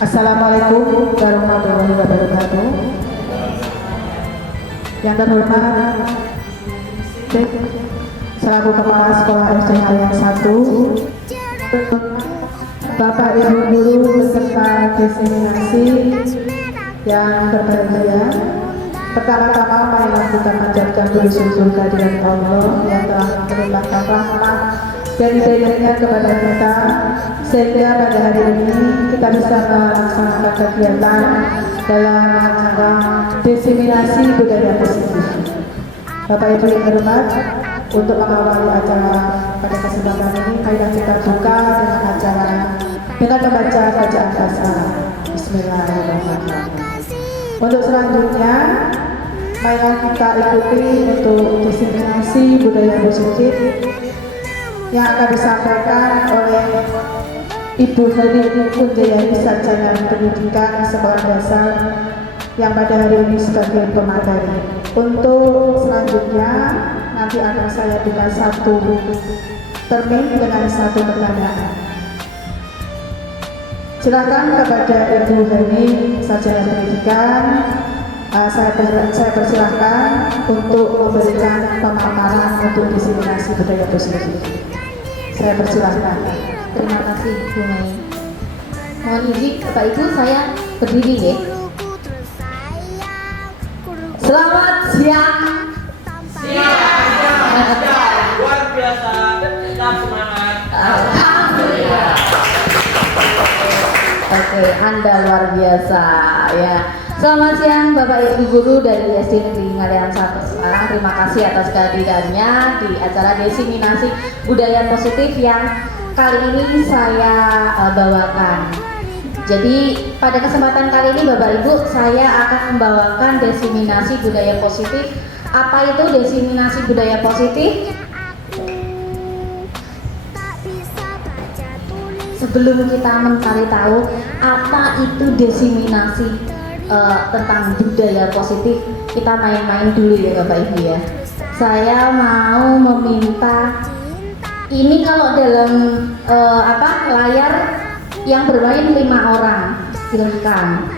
Assalamualaikum warahmatullahi wabarakatuh. Yang terhormat selaku Kepala Sekolah SD Ngalian 1, Bapak Ibu Guru beserta diseminasi yang berbahagia. Pertama-tama marilah kita panjatkan puji syukur kehadirat Allah yang telah melimpahkan rahmat dan hidayahnya kepada kita, sehingga pada hari ini kita bisa melaksanakan kegiatan dalam acara diseminasi budaya positif. Bapak Ibu yang hormat, untuk mengawali acara pada kesempatan ini, marilah kita buka dengan membaca bacaan basmalah. Bismillahirrahmanirrahim. Untuk selanjutnya, marilah kita ikuti untuk diseminasi budaya positif yang akan disampaikan oleh Ibu Hani Unjayani, Sarjana Pendidikan Sekolah Dasar yang pada hari ini sebagai pemateri. Untuk selanjutnya nanti akan saya buka satu termin dengan satu pertanyaan. Silakan kepada Ibu Hani, Sarjana Pendidikan, saya persilahkan untuk memberikan pemaparan untuk diseminasi budaya positif. Saya persilahkan. Terima kasih Bu Mai. Mohon izin Bapak Ibu, saya berdiri ya. Selamat siang. Luar biasa, tetap semangat. Alhamdulillah. Oke, Anda luar biasa ya. Selamat siang Bapak Ibu Guru dari SD Negeri Ngalian 1 Semarang. Terima kasih atas kehadirannya di acara diseminasi budaya positif yang kali ini saya bawakan. Jadi pada kesempatan kali ini Bapak Ibu, saya akan membawakan diseminasi budaya positif. Apa itu diseminasi budaya positif? Sebelum kita mencari tahu apa itu diseminasi tentang budaya positif, kita main-main dulu ya Bapak Ibu ya. Saya mau meminta, ini kalau dalam layar yang bermain 5 orang, silakan.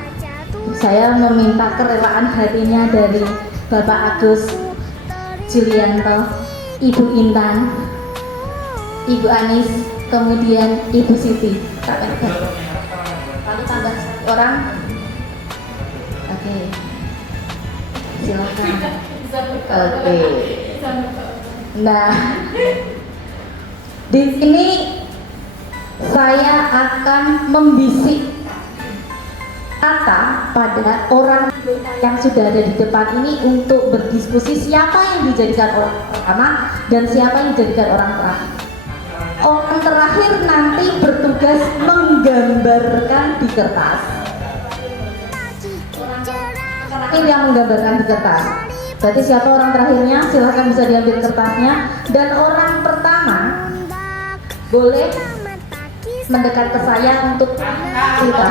Saya meminta kerelaan hatinya dari Bapak Agus Julianto, Ibu Intan, Ibu Anis, kemudian Ibu Siti. Lalu tambah orang. Oke, silakan. Oke. Nah, di sini saya akan membisik kata pada orang yang sudah ada di depan ini untuk berdiskusi siapa yang dijadikan orang pertama dan siapa yang dijadikan orang terakhir. Orang terakhir nanti bertugas menggambarkan di kertas. Ini yang menggambarkan di kertas. Berarti siapa orang terakhirnya? Silahkan bisa diambil kertasnya. Dan orang pertama boleh mendekat ke saya untuk cerita.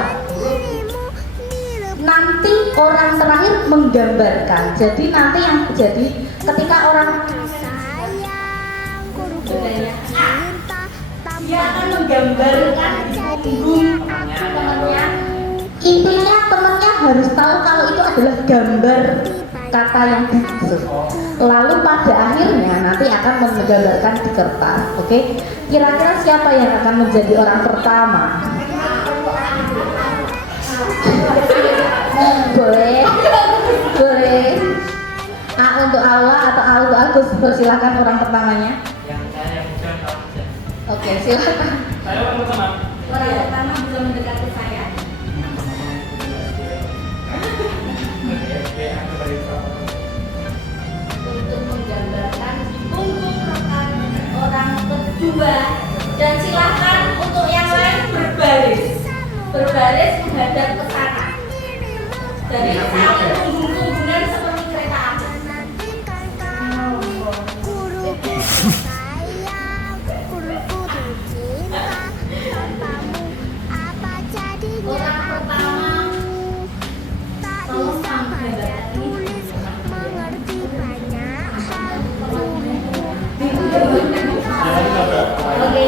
Nanti orang terakhir menggambarkan. Jadi nanti yang terjadi ketika orang dia akan menggambarkan di punggung temannya. Intinya temannya harus tahu kalau itu adalah gambar kata yang dimaksud. Lalu pada akhirnya nanti akan menggambarkan di kertas. Oke? Kira-kira siapa yang akan menjadi orang pertama? Boleh. Boleh. Untuk Allah atau untuk Agus, silakan orang pertamanya. Oke, silakan. Saya orang pertama. Orang pertama bisa mendekat ke saya. Untuk menggambarkan di punggung rekan orang kedua. Dan silakan untuk yang lain berbaris menghadap ke sana. Dari saling punggung-punggungan seperti kereta api. Orang pertama, tolong menghadap ini. Oke.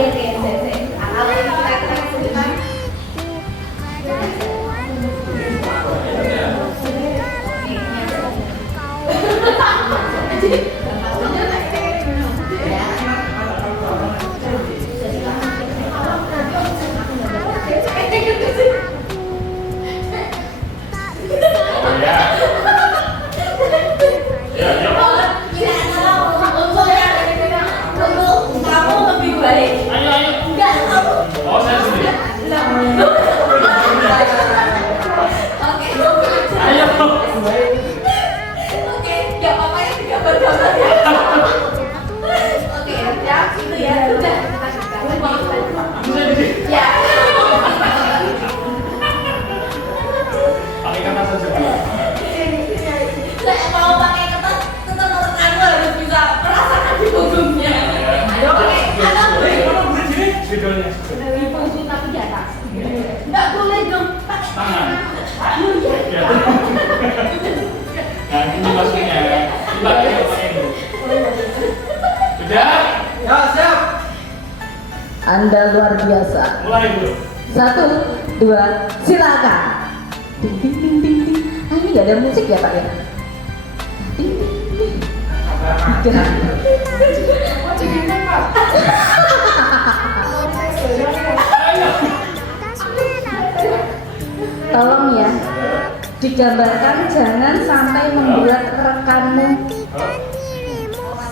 Oke, nggak apa-apa ya digambar-gambar ya. Oke, ya itu ya sudah. Ya. Pakai kata saja. Saya mau pakai kertas, tetap Anda harus bisa merasakan di punggungnya. Ayo, oke. Anda boleh. Judulnya. Di punggung tapi di atas. Nggak boleh dong. Tangan. Iya. Nah, ini maksudnya. Pakai ini. Sudah? Ya, siap. Anda luar biasa. Mulai dulu. 1, 2, silakan. Ding ding ding ding ding. Ah, ini nggak ada musik ya Pak ya? Ding ding ding. Tolong ya, digambarkan jangan sampai membuat rekanmu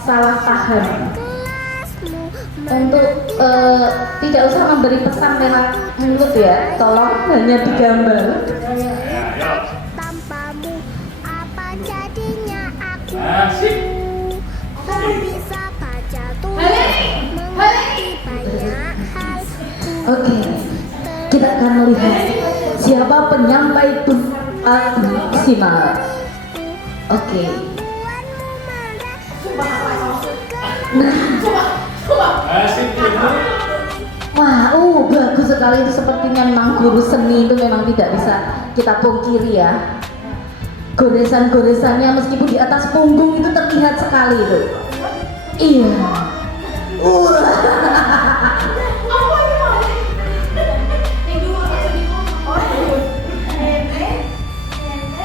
salah paham. Untuk tidak usah memberi pesan lewat mulut ya, tolong hanya digambar. Tanpamu apa jadinya aku? Asik. Kau bisa baca tulis, mengerti banyak hal. Oke, kita akan melihat siapa penyampai maksimal. Oke. Asik ibu. Wah, bagus sekali itu, sepertinya memang guru seni itu memang tidak bisa kita pungkiri ya. Goresan-goresannya meskipun di atas punggung itu terlihat sekali itu. Iya.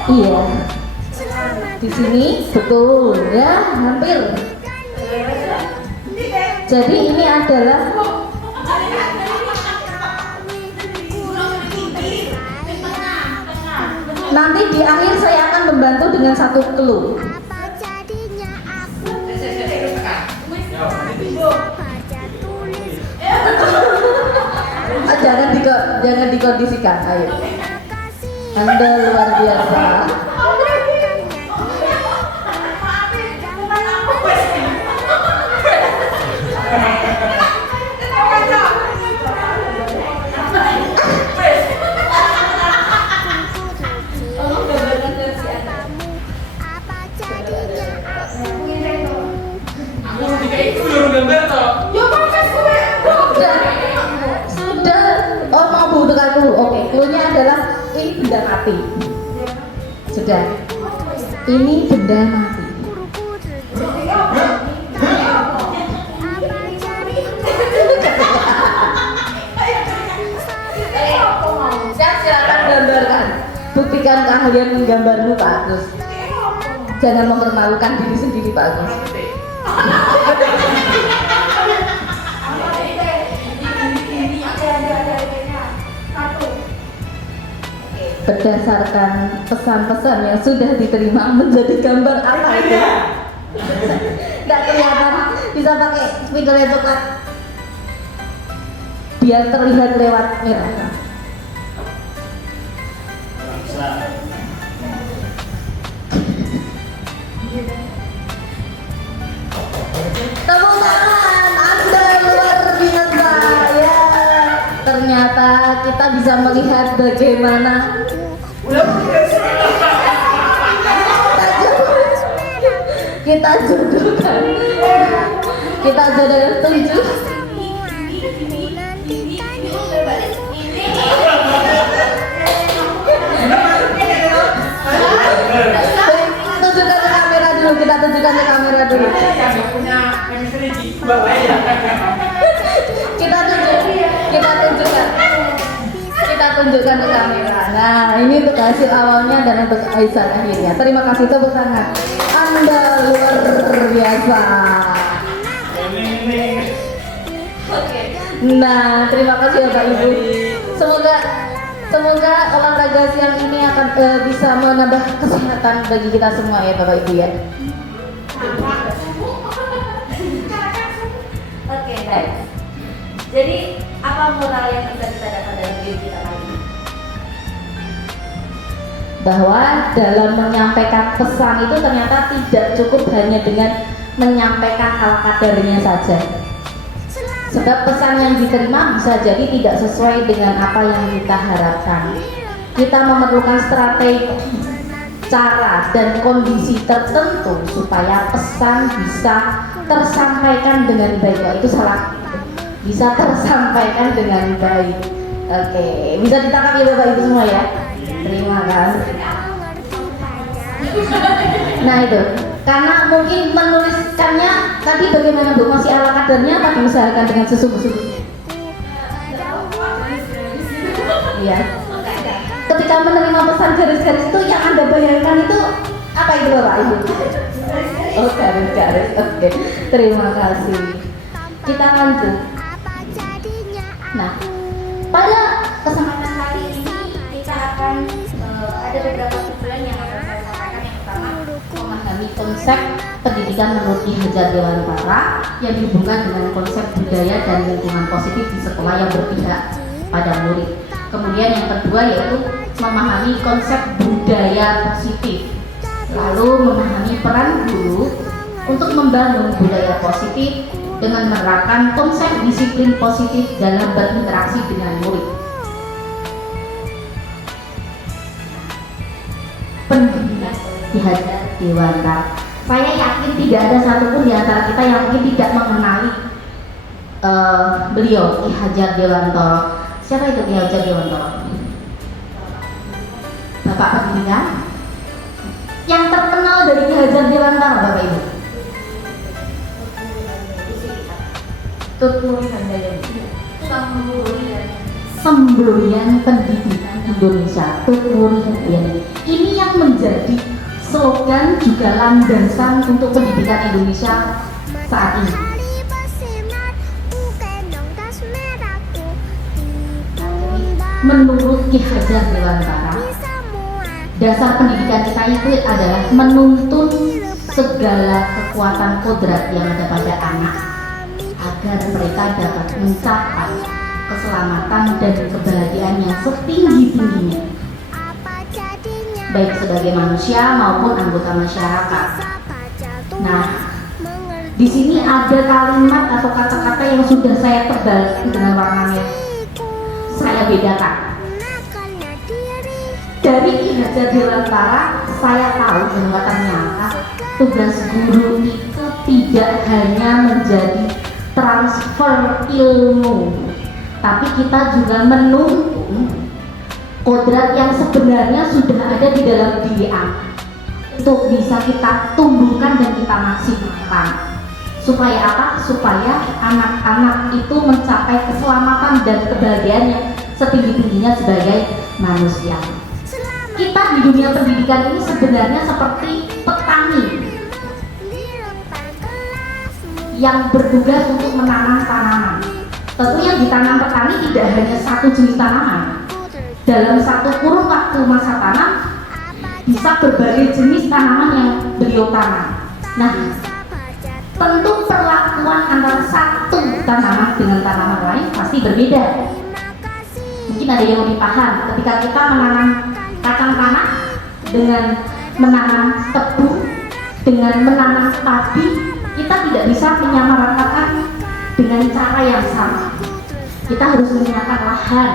Iya. Di sini betul ya, hampir. Jadi ini adalah nanti di akhir saya akan membantu dengan satu clue. Apa jadinya aku? Baca tulis, Jangan dikondisikan, ayo. kasih. Anda luar biasa. Apa jadinya aku? Aku ketika itu baru gambar toh. Sudah. Oh, mau butuhkan dulu. Oke, clue-nya adalah ini benda mati. Sudah. Ini benda mati. Silakan gambarkan. Buktikan keahlian menggambarmu Pak Agus. Jangan mempermalukan diri sendiri Pak Agus. Berdasarkan pesan-pesan yang sudah diterima, menjadi gambar apa itu? Nggak kelihatan, bisa pakai spidolnya coklat biar terlihat lewat merah. Bisa. Tepuk tangan, Anda luar biasa ya. Ternyata kita bisa melihat bagaimana kita jodohkan tunjuk. Tunjukkan ke kamera dulu, kita tunjukkan ke kamera dulu. Punya chemistry di bawah ya. Kita tunjukkan ke kamera. Nah, ini untuk hasil awalnya dan untuk Aisyah akhirnya. Terima kasih, tepuk tangan. Anda luar biasa. Oke. Nah, terima kasih Bapak Ibu. Semoga olahraga siang ini akan bisa menambah kesehatan bagi kita semua ya Bapak Ibu ya. Oke, baik. Jadi apa moral yang bisa kita dapat dari video kita kali ini? bahwa dalam menyampaikan pesan itu ternyata tidak cukup hanya dengan menyampaikan ala kadarnya saja. Sebab pesan yang diterima bisa jadi tidak sesuai dengan apa yang kita harapkan. Kita memerlukan strategi, cara dan kondisi tertentu supaya pesan bisa tersampaikan dengan baik. Wah, itu salah. Bisa tersampaikan dengan baik. Oke, bisa ditangkap ya Bapak Ibu semua ya. Terima kasih. Nah itu, karena mungkin menuliskannya tadi bagaimana Bu, masih ala kadarnya apa diusahakan dengan sesungguh-sungguhnya? Iya. Ketika menerima pesan garis-garis itu yang Anda bayangkan itu apa itu Bapak Ibu? Oh, garis-garis. Oke. Terima kasih. Kita lanjut. Nah, pada kesempatan kali ini kita akan ada beberapa tujuan yang akan saya sampaikan. Yang pertama, memahami konsep pendidikan menurut Ki Hajar Dewantara yang dihubungkan dengan konsep budaya dan lingkungan positif di sekolah yang berpihak pada murid. Kemudian yang kedua yaitu memahami konsep budaya positif, lalu memahami peran guru untuk membangun budaya positif dengan menerapkan konsep disiplin positif dalam berinteraksi dengan murid. Pendidikan Ki Hajar Dewantara. Saya yakin tidak ada satupun di antara kita yang mungkin tidak mengenali beliau, Ki Hajar Dewantara. Siapa itu Ki Hajar Dewantara? Bapak pendidikan yang terkenal dari Ki Hajar Dewantara, Bapak Ibu. Tuturi Handayani, Semboyan Pendidikan Indonesia, Tuturi Handayani. Ini yang menjadi slogan juga landasan untuk pendidikan Indonesia saat ini. Menurut Ki Hajar Dewantara, dasar pendidikan kita itu adalah menuntun segala kekuatan kodrat yang ada pada anak agar mereka dapat mencapai keselamatan dan kebahagiaan yang setinggi-tingginya, baik sebagai manusia maupun anggota masyarakat. Nah, di sini ada kalimat atau kata-kata yang sudah saya tebal dengan warna merah. Saya bedakan. Dari Ki Hajar Dewantara, saya tahu bahwa ternyata tugas guru itu tidak hanya menjadi transfer ilmu, tapi kita juga menuntun kodrat yang sebenarnya sudah ada di dalam diri anak untuk bisa kita tumbuhkan dan kita maksimalkan. Supaya apa? Supaya anak-anak itu mencapai keselamatan dan kebahagiaan yang setinggi-tingginya sebagai manusia. Kita di dunia pendidikan ini sebenarnya seperti petani yang bertugas untuk menanam tanaman. Tentu yang ditanam petani tidak hanya satu jenis tanaman. Dalam satu kurun waktu masa tanam bisa berbagai jenis tanaman yang beliau tanam. Nah, tentu perlakuan antara satu tanaman dengan tanaman lain pasti berbeda. Mungkin ada yang lebih paham ketika kita menanam kacang tanah dengan menanam tebu, dengan menanam padi, kita tidak bisa menyamaratakan dengan cara yang sama. Kita harus menyiapkan lahan,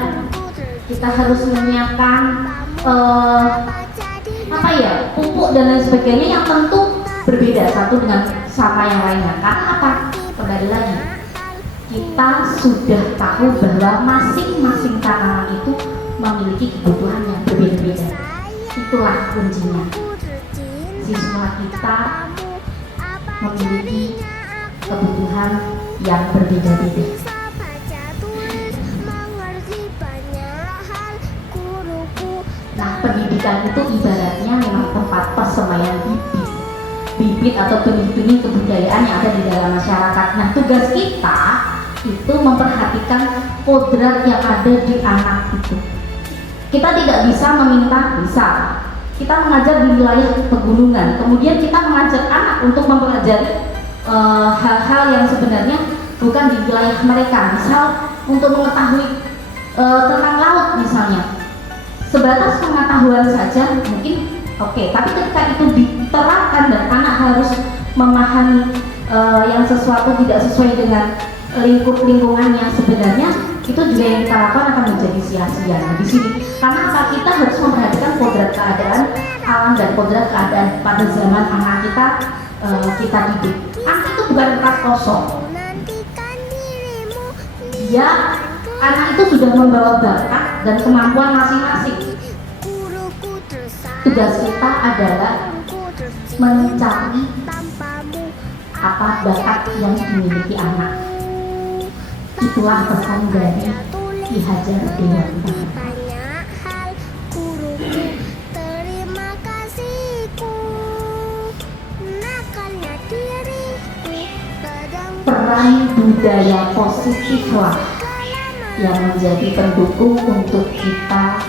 kita harus menyiapkan pupuk dan lain sebagainya yang tentu berbeda satu dengan sama yang lainnya. Karena apa? Kembali lagi, kita sudah tahu bahwa masing-masing tanaman itu memiliki kebutuhan yang berbeda-beda. Itulah kuncinya. Siswa kita memiliki kebutuhan yang berbeda-beda. Nah, pendidikan itu ibaratnya memang tempat persemaian bibit atau benih-benih kebudayaan yang ada di dalam masyarakat. Nah, tugas kita itu memperhatikan kodrat yang ada di anak itu. Kita tidak bisa meminta, kita mengajar di wilayah pegunungan, kemudian kita mengajak anak untuk mempelajari hal-hal yang sebenarnya bukan di wilayah mereka. Misal untuk mengetahui tentang laut misalnya, sebatas pengetahuan saja mungkin oke, tapi ketika itu diterapkan dan anak harus memahami yang sesuatu tidak sesuai dengan lingkungan yang sebenarnya, itu juga yang kita lakukan akan menjadi sia-sia. Nah, di sini karena apa, kita harus memperhatikan kodrat keadaan alam dan kodrat keadaan pada zaman anak kita didik. Anak itu bukan kertas kosong. Dia anak itu sudah membawa bakat dan kemampuan masing-masing. Tugas kita adalah mencari apa bakat yang dimiliki anak. Itulah pesan dari Ki Hajar Dewantara. Banyak hal guruku, terima kasihku. Nakalnya diriku, kadang Peran budaya positiflah yang menjadi pendukung untuk kita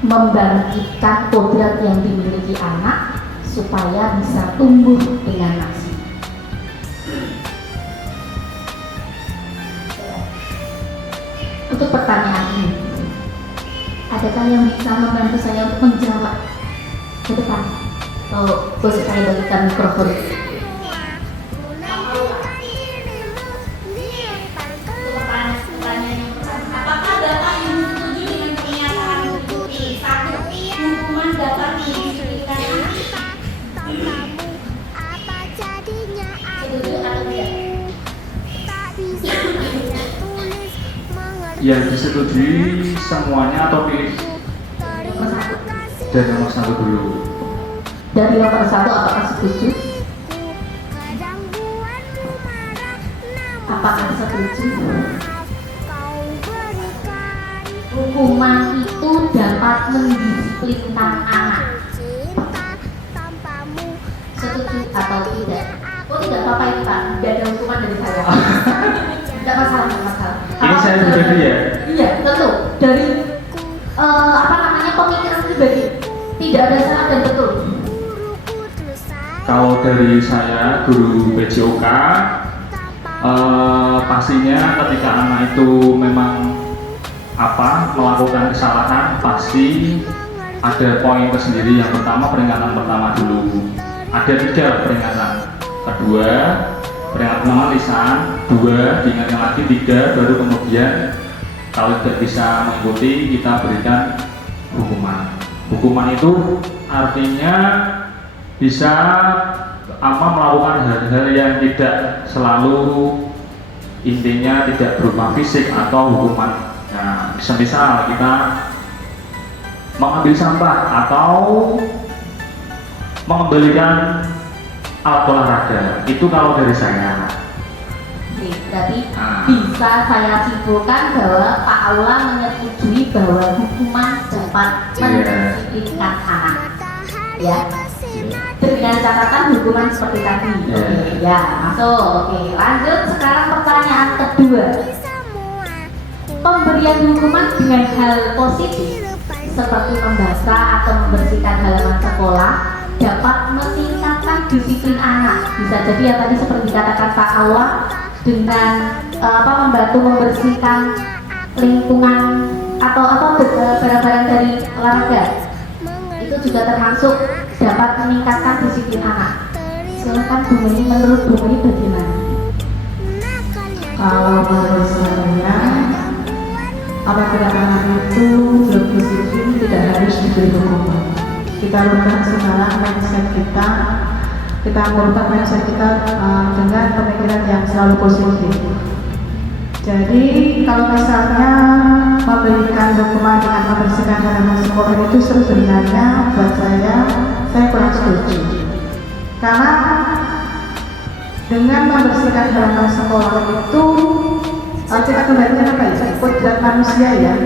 membangkitkan kodrat yang dimiliki anak supaya bisa tumbuh dengan maksimal. Untuk pertanyaan ini, adakah yang bisa membantu saya untuk menjawab ke depan? Atau boleh saya bagikan mikrofon? Apakah Bapak Ibu setuju dengan pernyataan Bukti 1? Hukuman dapat diberikan anak? apa jadinya aku Setuju atau tidak? tak bisa hanya tulis mengerti. Yang disetujui semuanya atau pilih Terima kasih. dari nomor 1 dulu? Dari nomor 1 apakah setuju? Kadang buatmu marah, namun Apakah setuju? kau berikan Hukuman itu dapat mendisiplinkan anak. cinta tanpamu. Setuju atau tidak? Oh tidak apa-apa ini Pak, tidak ada hukuman dari saya. Tidak masalah, tidak masalah. Ini saya pribadi ya? Iya, betul. Dari pemikiran pribadi, tidak ada salah dan betul. Guruku terus sayang Kalau dari saya, guru PJOK, pastinya ketika anak itu memang melakukan kesalahan, pasti ada poin tersendiri. Yang pertama, peringatan pertama dulu. Ada 3 peringatan. Kedua, peringatan pertama lisan. 2, diingatkan lagi. 3, baru kemudian kalau tidak bisa mengikuti, kita berikan hukuman. Hukuman itu artinya bisa melakukan hal-hal yang tidak selalu intinya tidak berupa fisik atau hukuman. Nah, misal kita mengambil sampah atau mengembalikan alat olahraga, itu kalau dari saya. Oke, berarti bisa saya simpulkan bahwa Pak Aula menyetujui bahwa hukuman dapat mendisiplinkan anak. Ya, dengan catatan hukuman seperti tadi. Oke, ya, masuk. Oke, lanjut sekarang pertanyaan kedua. Pemberian hukuman dengan hal positif seperti membaca atau membersihkan halaman sekolah dapat meningkatkan disiplin anak. Bisa jadi ya tadi seperti dikatakan Pak Aula dengan membantu membersihkan lingkungan atau barang-barang dari olahraga, itu juga termasuk dapat meningkatkan disiplin anak. Silakan Bu Meni, menurut Bu Meni bagaimana? Kalau menurut saya, apabila anak itu belum disiplin, tidak harus diberi hukuman. Kita rubah sekarang mindset kita merubah mindset kita dengan pemikiran yang selalu positif. Jadi kalau misalnya memberikan hukuman dengan membersihkan halaman sekolah itu sebenarnya buat saya kurang setuju. Karena dengan membersihkan halaman sekolah itu kita kembalikan apa ya? Kodrat manusia ya.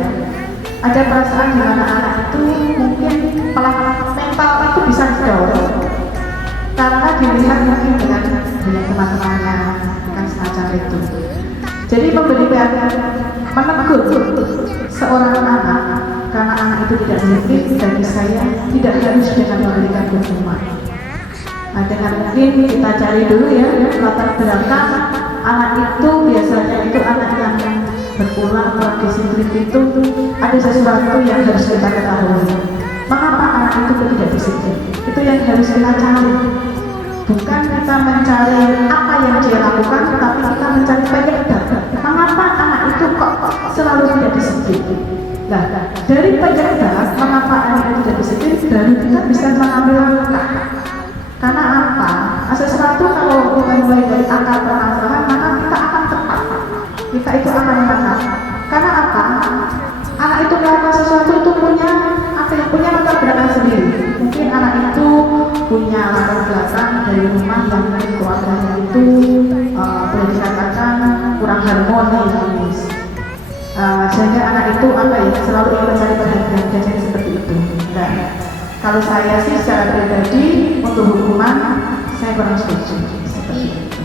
Ada perasaan di mana anak itu mungkin mental itu bisa didorong karena dilihat mungkin dengan teman-temannya, bukan semacam itu. Jadi memberikan menegur seorang anak karena anak itu tidak disiplin, bagi saya tidak harus dengan memberikan hukuman. Nah, dengan mungkin kita cari dulu ya latar belakang anak itu biasanya itu anak yang berulang kurang disiplin itu ada sesuatu yang harus kita ketahui. Mengapa anak itu tidak disiplin? Itu yang harus kita cari. Bukan kita mencari apa yang dia lakukan, tetapi kita mencari penyebab. Mengapa anak itu kok selalu tidak disiplin? Nah, dari penyebab mengapa anak itu tidak disiplin, dari kita bisa mengambil langkah. Karena apa? Sesuatu kalau kita mulai dari akar permasalahan, maka kita akan tepat. Kita itu akan tepat. Karena apa? Anak itu melakukan sesuatu itu punya apa yang punya latar belakang sendiri. Mungkin anak itu punya latar belakang dari rumah yang dari keluarganya itu boleh dikatakan kurang harmonis. Sehingga anak itu apa ya selalu ingin mencari perhatian dan seperti itu. Nah, kalau saya sih secara pribadi untuk hukuman saya kurang setuju.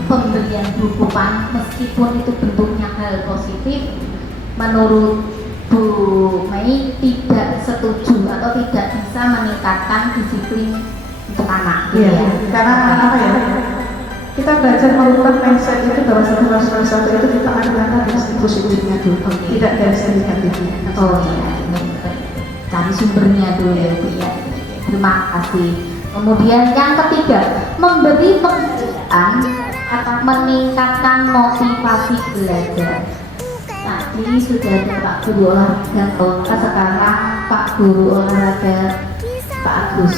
Pemberian hukuman meskipun itu bentuknya hal positif, menurut Bu Mei tidak setuju atau tidak bisa meningkatkan disiplin untuk anak. Iya, karena apa ya? Kita belajar merubah mindset itu bahwa sesuatu itu kita ambil dari sisi positifnya dulu, tidak dari sisi negatifnya. Oh iya, cari sumbernya dulu ya Bu ya. Terima kasih. Kemudian yang ketiga, memberi pekerjaan atau meningkatkan motivasi belajar. Tadi sudah ada Pak Guru olahraga Tolka, sekarang Pak Guru olahraga Pak Agus.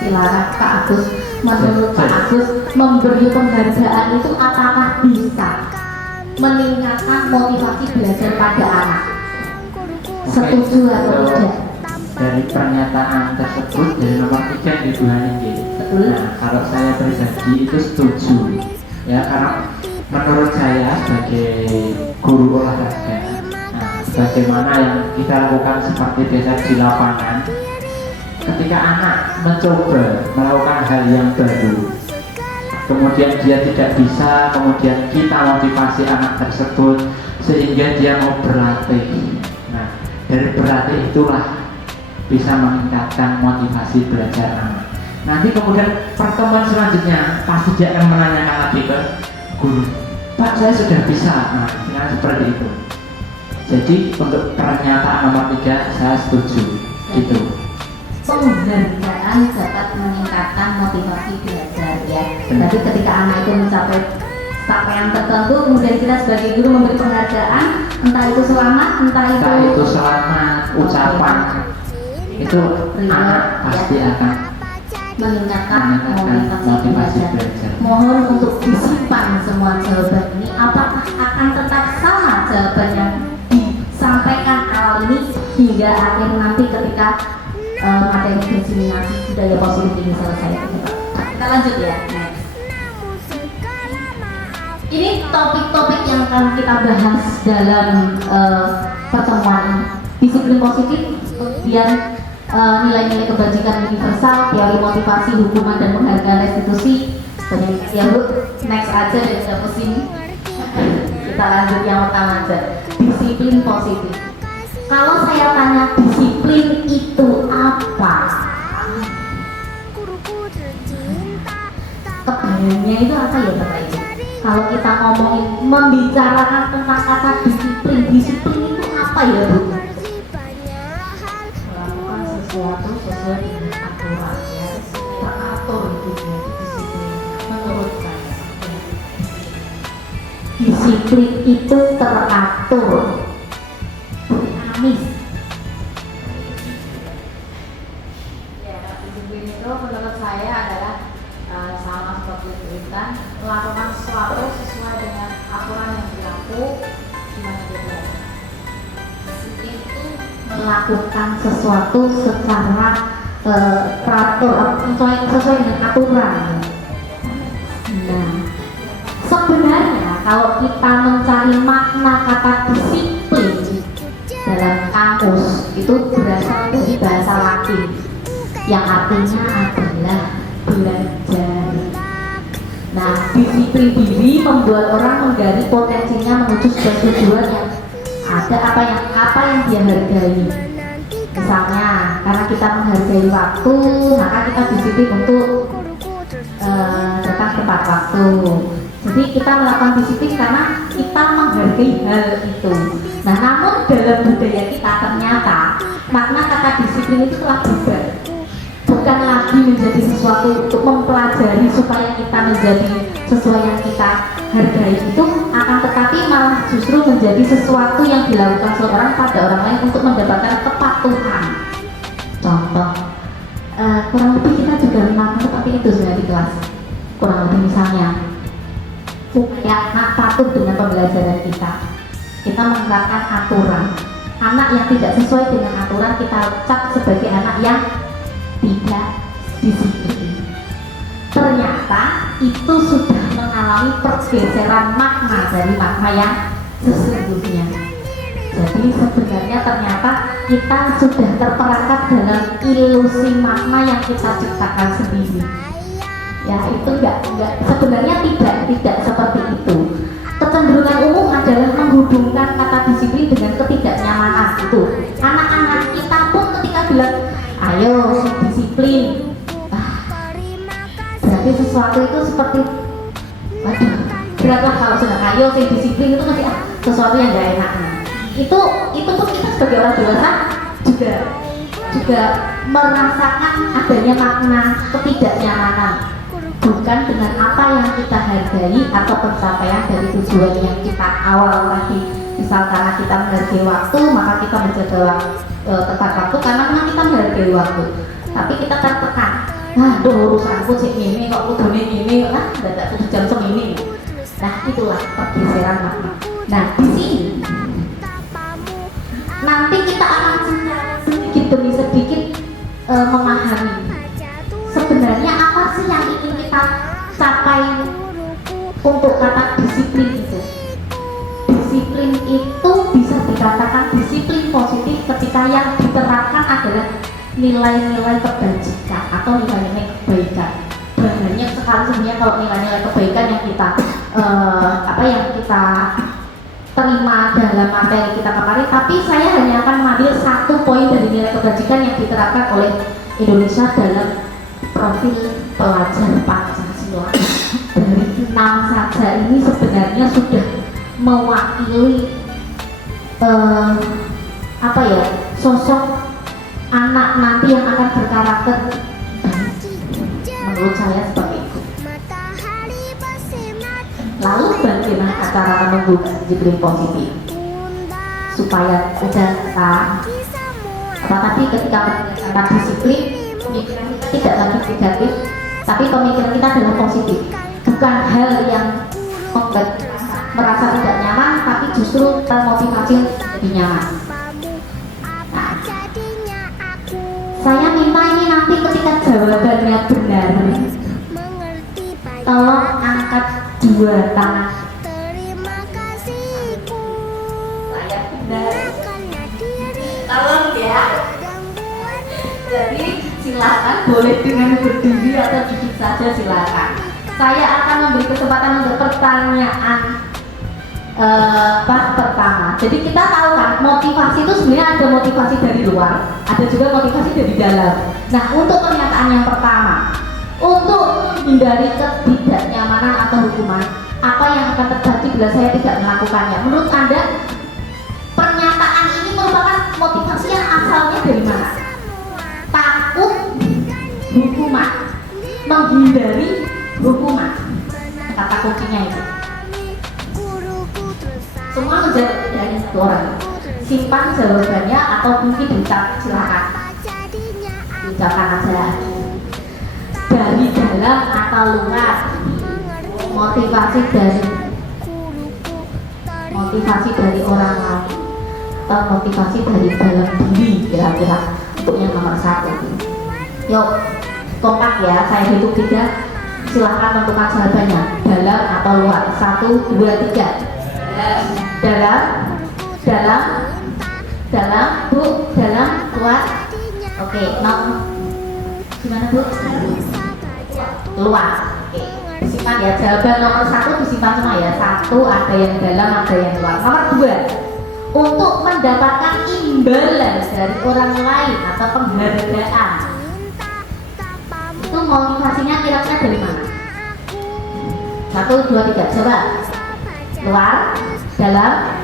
Silakan Pak Agus. Menurut Pak Agus, memberi penghargaan itu apakah bisa meningkatkan motivasi belajar pada anak? Setuju atau tidak? Dari pernyataan tersebut dari nomor 3 yang dibuat ini. Nah, kalau saya pribadi itu setuju ya, karena menurut saya sebagai guru olahraga, nah, bagaimana yang kita lakukan seperti biasa di lapangan, ketika anak mencoba melakukan hal yang baru, kemudian dia tidak bisa, kemudian kita motivasi anak tersebut sehingga dia mau berlatih. Nah, dari berlatih itulah bisa meningkatkan motivasi belajar anak. Nanti kemudian pertemuan selanjutnya pasti dia akan menanyakan lagi ke guru, Pak saya sudah bisa. Nah, seperti itu. Jadi untuk pernyataan nomor 3 saya setuju gitu. Penghargaan dapat meningkatkan motivasi belajar ya. Tapi ketika anak itu mencapai capaian tertentu, kemudian kita sebagai guru memberi penghargaan, entah itu selamat, entah itu selamat, ucapan itu anak pasti akan meningkatkan motivasi belajar. Mohon untuk disimpan semua jawaban ini. Apakah akan tetap sama jawaban yang disampaikan awal ini hingga akhir nanti ketika materi diseminasi budaya positif ini selesai? Kita lanjut ya. Next. Ini topik-topik yang akan kita bahas dalam pertemuan ini. Disiplin positif, kemudian nilai-nilai kebajikan universal, teori motivasi, hukuman dan penghargaan restitusi. Banyak ya Bu, next aja dan sudah pusing. Kita lanjut yang pertama aja, disiplin positif. Kalau saya tanya disiplin itu apa? Kebayangnya itu apa ya Bapak Ibu? Kalau kita ngomongin membicarakan tentang kata disiplin, disiplin itu apa ya Bu? Melakukan sesuatu sesuai dengan aturan ya, teratur hidupnya, disiplin. Menurut saya, disiplin itu teratur. Amis. Ya, disiplin itu menurut saya adalah sama seperti disebutkan, melakukan sesuatu sesuai dengan aturan yang berlaku. Gimana dia bilang? Disiplin itu melakukan sesuatu secara teratur, sesuai dengan aturan. Nah, sebenarnya kalau kita mencari makna kata disiplin dalam kamus itu berasal dari bahasa Latin yang artinya adalah belajar. Nah, disiplin diri membuat orang menggali potensinya menuju sebuah tujuan yang ada apa yang dia hargai. Misalnya, karena kita menghargai waktu, maka kita disiplin untuk datang tepat waktu. Jadi kita melakukan disiplin karena kita menghargai hal itu. Nah, namun dalam budaya kita ternyata makna kata disiplin itu telah berubah. Bukan lagi menjadi sesuatu untuk mempelajari supaya kita menjadi sesuai yang kita hargai itu, akan tetapi malah justru menjadi sesuatu yang dilakukan seorang pada orang lain untuk mendapatkan kepatuhan. Contoh, kurang lebih kita juga melakukan seperti itu sebenarnya di kelas. Kurang lebih misalnya, supaya anak patuh dengan pembelajaran kita menerapkan aturan. Anak yang tidak sesuai dengan aturan kita cap sebagai anak yang tidak disiplin. Ternyata itu sudah mengalami pergeseran makna dari makna yang sesungguhnya. Jadi sebenarnya ternyata kita sudah terperangkap dalam ilusi makna yang kita ciptakan sendiri. Ya, itu enggak sebenarnya tidak seperti itu. Kecenderungan umum adalah menghubungkan kata disiplin dengan ketidaknyamanan itu. Anak-anak kita pun ketika bilang ayo disiplin, berarti sesuatu itu seperti waduh, beratlah kalau sudah ayo disiplin itu masih sesuatu yang gak enak. Itu pun kita sebagai orang dewasa juga merasakan adanya makna ketidaknyamanan, bukan dengan apa yang kita hargai atau pencapaian dari tujuan yang kita awal tadi. Misal karena kita menghargai waktu, maka kita menjaga tepat waktu karena memang kita menghargai waktu. Tapi kita tertekan, urusanku cek ini kok kudune ini, tidak sudah jam semini. Nah, itulah pergeseran makna. Nah, di sini nanti kita akan sedikit demi sedikit memahami sebenarnya apa sih yang ingin kita capai untuk kata disiplin itu. Disiplin itu bisa dikatakan disiplin positif ketika yang diterapkan adalah nilai-nilai kebajikan atau nilai-nilai kebaikan. Banyak sekali sebenarnya kalau nilai-nilai kebaikan yang kita terima dalam materi kita kemarin, tapi saya hanya akan mengambil satu poin dari nilai kebajikan yang diterapkan oleh Indonesia dalam profil pelajar Pancasila. Dari 6 saja ini sebenarnya sudah mewakili sosok anak nanti yang akan berkarakter. Menurut saya seperti itu. Lalu bagaimana cara menunggu disiplin positif supaya kita tadi ketika kita disiplin, pemikiran kita tidak lagi negatif, tapi pemikiran kita adalah positif. Bukan hal yang membuat merasa tidak nyaman, tapi justru termotivasi menjadi nyaman. Nah, saya minta ini nanti ketika jawabannya benar, tolong angkat 2 tangan. Terima kasihku. Saya benar. Tolong ya. Jadi silakan boleh dengan berdiri atau duduk saja silakan. Saya akan memberi kesempatan untuk pertanyaan pertama. Jadi kita tahu kan motivasi itu sebenarnya ada motivasi dari luar, ada juga motivasi dari dalam. Nah, untuk pernyataan yang pertama, untuk menghindari ketidaknyamanan atau hukuman, apa yang akan terjadi bila saya tidak melakukannya? Menurut Anda, pernyataan ini merupakan motivasi yang asalnya dari mana? Takut hukuman, menghindari hukuman, kata kuncinya itu. Semua menjawab dari satu orang. Simpan jawabannya atau mungkin diucap, silakan diucapkan aja. Dari dalam atau luar, motivasi dari orang lain atau motivasi dari dalam diri, kira-kira untuk yang nomor 1. Yuk kompak ya, saya hitung 3, silahkan tentukan jawabannya, dalam atau luar. 1, 2, 3. Dalam Bu, dalam, luar. Oke, gimana Bu? Luar. Oke, disimpan ya, jawaban nomor 1 disimpan semua ya. 1 ada yang dalam, ada yang luar. Nomor 2, untuk mendapatkan imbalan dari orang lain atau penghargaan, itu motivasinya kira-kira dari mana? 1, 2, 3, coba. Luar, dalam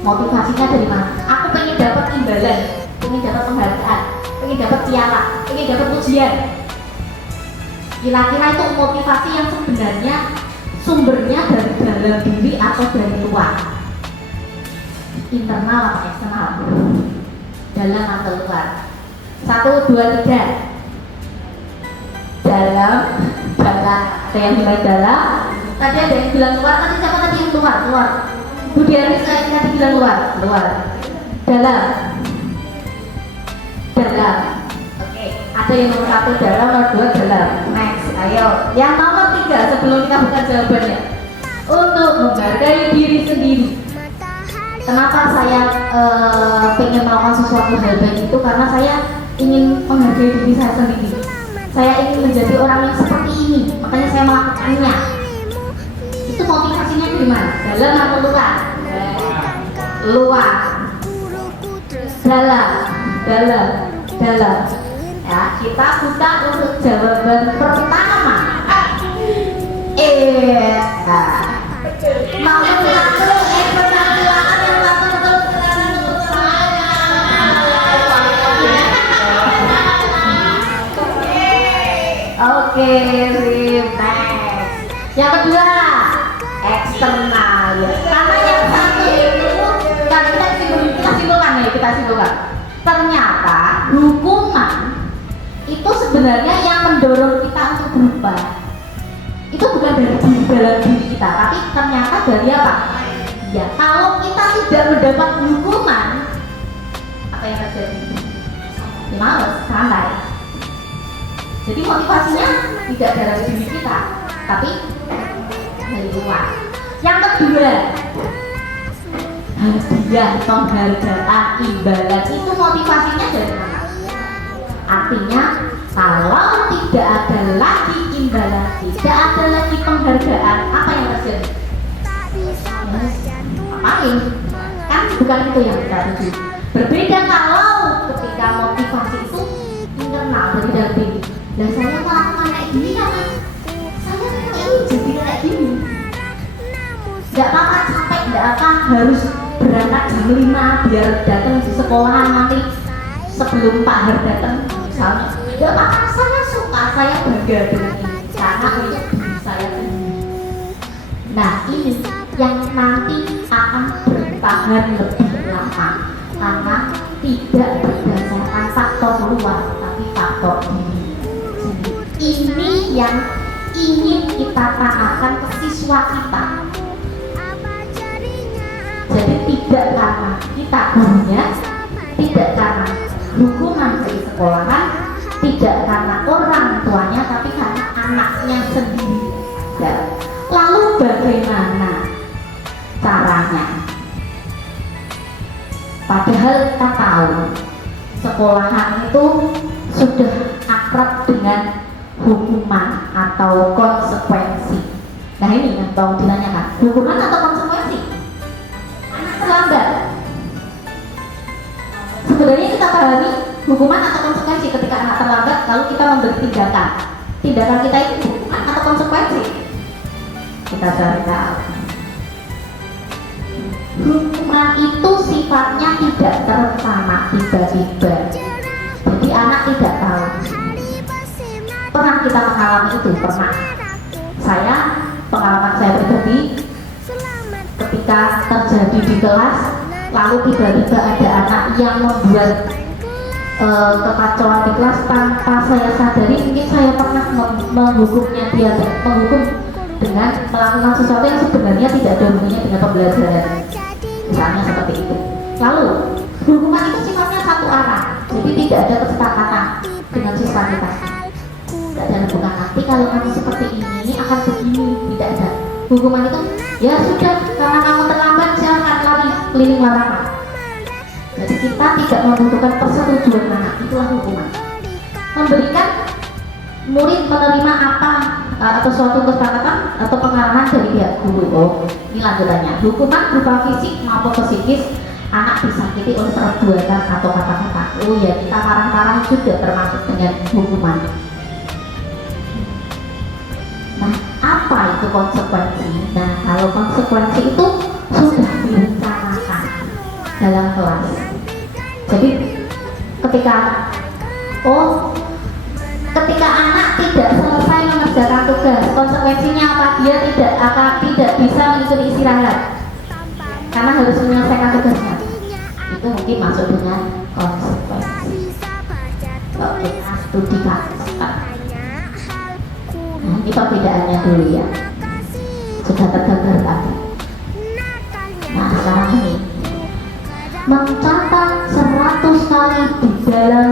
motivasinya dari mana? Aku pengen dapat imbalan, pengen dapat penghargaan, pengen dapat piala, pengen dapat pujian. Kira-kira itu motivasi yang sebenarnya sumbernya dari dalam diri atau dari luar? Internal atau eksternal? Dalam atau luar? 1, 2, 3. Dalam. Ada yang bilang dalam, tadi ada yang bilang luar. Tadi siapa tadi yang luar? Bu Diani saya tadi bilang luar. Dalam. Oke, ada yang nomor 1 dalam, nomor 2 dalam. Next, ayo. Yang nomor 3 sebelum kita buka jawabannya. Untuk menghargai diri sendiri. Kenapa saya pengen melakukan sesuatu hal baik itu? Karena saya ingin menghargai diri saya sendiri. Saya ingin menjadi orang yang seperti ini, makanya saya melakukannya. Itu motivasinya dari mana? Dalam atau luar? Luar. Dalam. Ya, kita buka untuk jawaban pertama. Mau satu, penampilan yang satu betul. Oke, next. Yang kedua, eksternal ya. Karena yang satu itu kan kita simpulkan. Ternyata hukuman itu sebenarnya yang mendorong kita untuk berubah. Itu bukan dari dalam diri kita, tapi ternyata dari apa? Ya, kalau kita tidak mendapat hukuman, apa yang terjadi? Ya, males, santai. Jadi motivasinya tidak dari diri kita, tapi dari luar. Yang kedua, hadiah, penghargaan, imbalan itu motivasinya dari mana? Artinya kalau tidak ada lagi imbalan, tidak ada lagi penghargaan, apa yang terjadi? Ngapain? Kan bukan itu yang kita tuju. Berbeda kalau ketika motivasi itu internal dari dalam diri. Dan saya melakukan kayak gini karena saya ingin jadi kayak gini. Gak apa-apa capek, gak apa harus berangkat jam 5 biar datang di sekolahan nanti sebelum Pak Har datang misalnya. Gak apa-apa, saya suka, saya bangga dengan ini karena untuk diri saya sendiri. Nah ini yang nanti akan bertahan lebih lama karena tidak berdasarkan faktor luar tapi faktor diri. Ini yang ingin kita tanamkan ke siswa kita. Jadi tidak karena kita gurunya, tidak karena hukuman dari sekolahan, tidak karena orang tuanya, tapi karena anaknya sendiri. Ya. Lalu bagaimana caranya? Padahal kita tahu sekolahan itu sudah akrab dengan hukuman atau konsekuensi. Nah ini yang mau ditanyakan, hukuman atau konsekuensi? Anak terlambat. Sebenarnya kita pahami hukuman atau konsekuensi ketika anak terlambat lalu kita memberi tindakan. Tindakan kita itu hukuman atau konsekuensi? Kita cari tahu. Hukuman itu sifatnya tidak terencana, tiba-tiba. Jadi anak tidak tahu. Pernah kita mengalami itu, pernah. Pengalaman saya pribadi ketika terjadi di kelas, lalu tiba-tiba ada anak yang membuat kekacauan di kelas tanpa saya sadari. Mungkin saya pernah menghukumnya dia, menghukum dengan melakukan sesuatu yang sebenarnya tidak ada hubungannya dengan pembelajaran, misalnya seperti itu. Lalu hukuman itu sifatnya satu arah, jadi tidak ada kesepakatan dengan siswa kita. Tidak ada hubungan nanti kalau kamu seperti ini akan begini, tidak ada. Hukuman itu ya sudah, karena kamu terlambat silakan lari keliling lapangan. Jadi kita tidak membutuhkan persetujuan anak, itulah hukuman. Memberikan murid menerima apa atau suatu kesepakatan atau pengarahan dari pihak guru. Oh, ini lanjutannya. Hukuman berupa fisik maupun psikis, anak disakiti oleh perbuatan atau kata-kata. Oh ya, kita marah-marah juga termasuk dengan hukuman. Nah, apa apa itu konsekuensi? Nah, kalau konsekuensi itu sudah direncanakan dalam kelas. Jadi ketika anak tidak selesai mengerjakan tugas, konsekuensinya apa? Dia tidak bisa mengikuti istirahat karena harus menyelesaikan tugasnya. Itu mungkin masuk dengan konsekuensi. Kalau kita studi kasuskan. Nah, ini perbedaannya dulu ya. Sudah tergambar tadi. Nah, sekarang ini mencatat 100 kali di dalam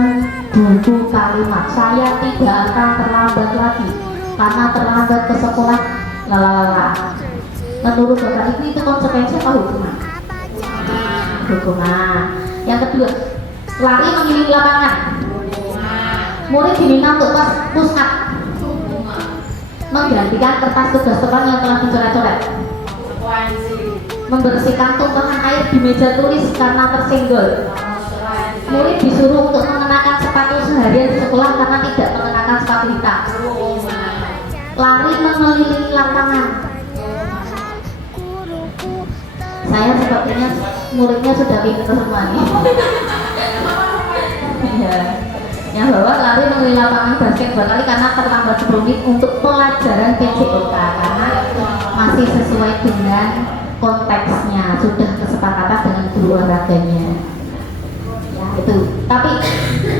buku kalimat saya tidak akan terlambat lagi karena terlambat ke sekolah lalala. Menurut Bapak Ibu itu konsekuensi apa hukuman? Hukuman. Yang kedua, lari mengelilingi lapangan. Murid diminta untuk push up, menggantikan kertas tugas teman yang telah dicoret-coret, membersihkan tumpahan air di meja tulis karena tersenggol. Murid disuruh untuk mengenakan sepatu seharian di sekolah karena tidak mengenakan sepatu hitam. Lari mengelilingi lapangan. Saya sepertinya muridnya sudah pintar semua nih. Ya. Yang bahwa lari mengelilingi lapangan basket kali karena terlambat 10 menit untuk pelajaran PJOK karena masih sesuai dengan konteksnya, sudah kesepakatan dengan guru olahraganya. Ya itu. Tapi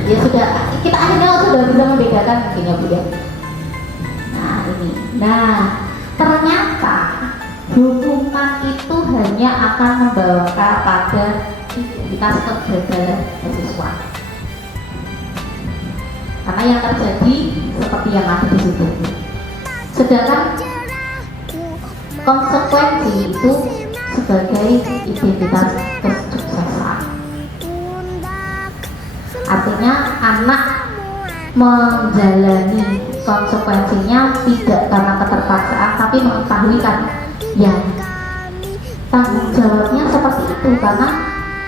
ya sudah, kita akhirnya sudah bisa membedakan mungkin ya Bu ya. Nah ini. Nah ternyata hukuman itu hanya akan membawa pada identitas kegagalan siswa. Karena yang terjadi seperti yang ada di situ. Sedangkan konsekuensi itu sebagai identitas kesuksesan. Artinya anak menjalani konsekuensinya tidak karena keterpaksaan, tapi mengetahui kan yang tanggung jawabnya seperti itu karena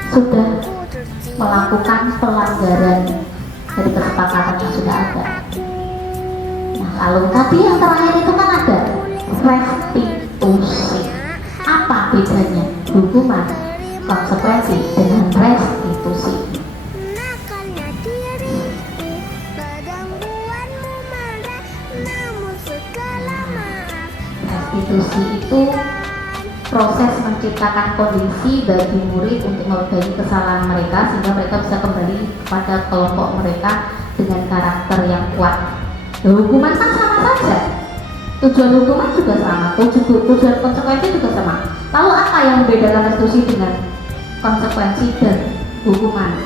sudah melakukan pelanggaran dari kesepakatan yang sudah ada. Nah, kalau tadi yang terakhir itu kan ada restitusi. Apa bedanya hukuman, konsekuensi dengan restitusi? Restitusi itu proses menciptakan kondisi bagi murid untuk mengobati kesalahan mereka sehingga mereka bisa kembali kepada kelompok mereka dengan karakter yang kuat. Nah, hukuman kan sama saja, tujuan hukuman juga sama, tujuan konsekuensi juga sama. Lalu apa yang membedakan restitusi dengan konsekuensi dan hukuman?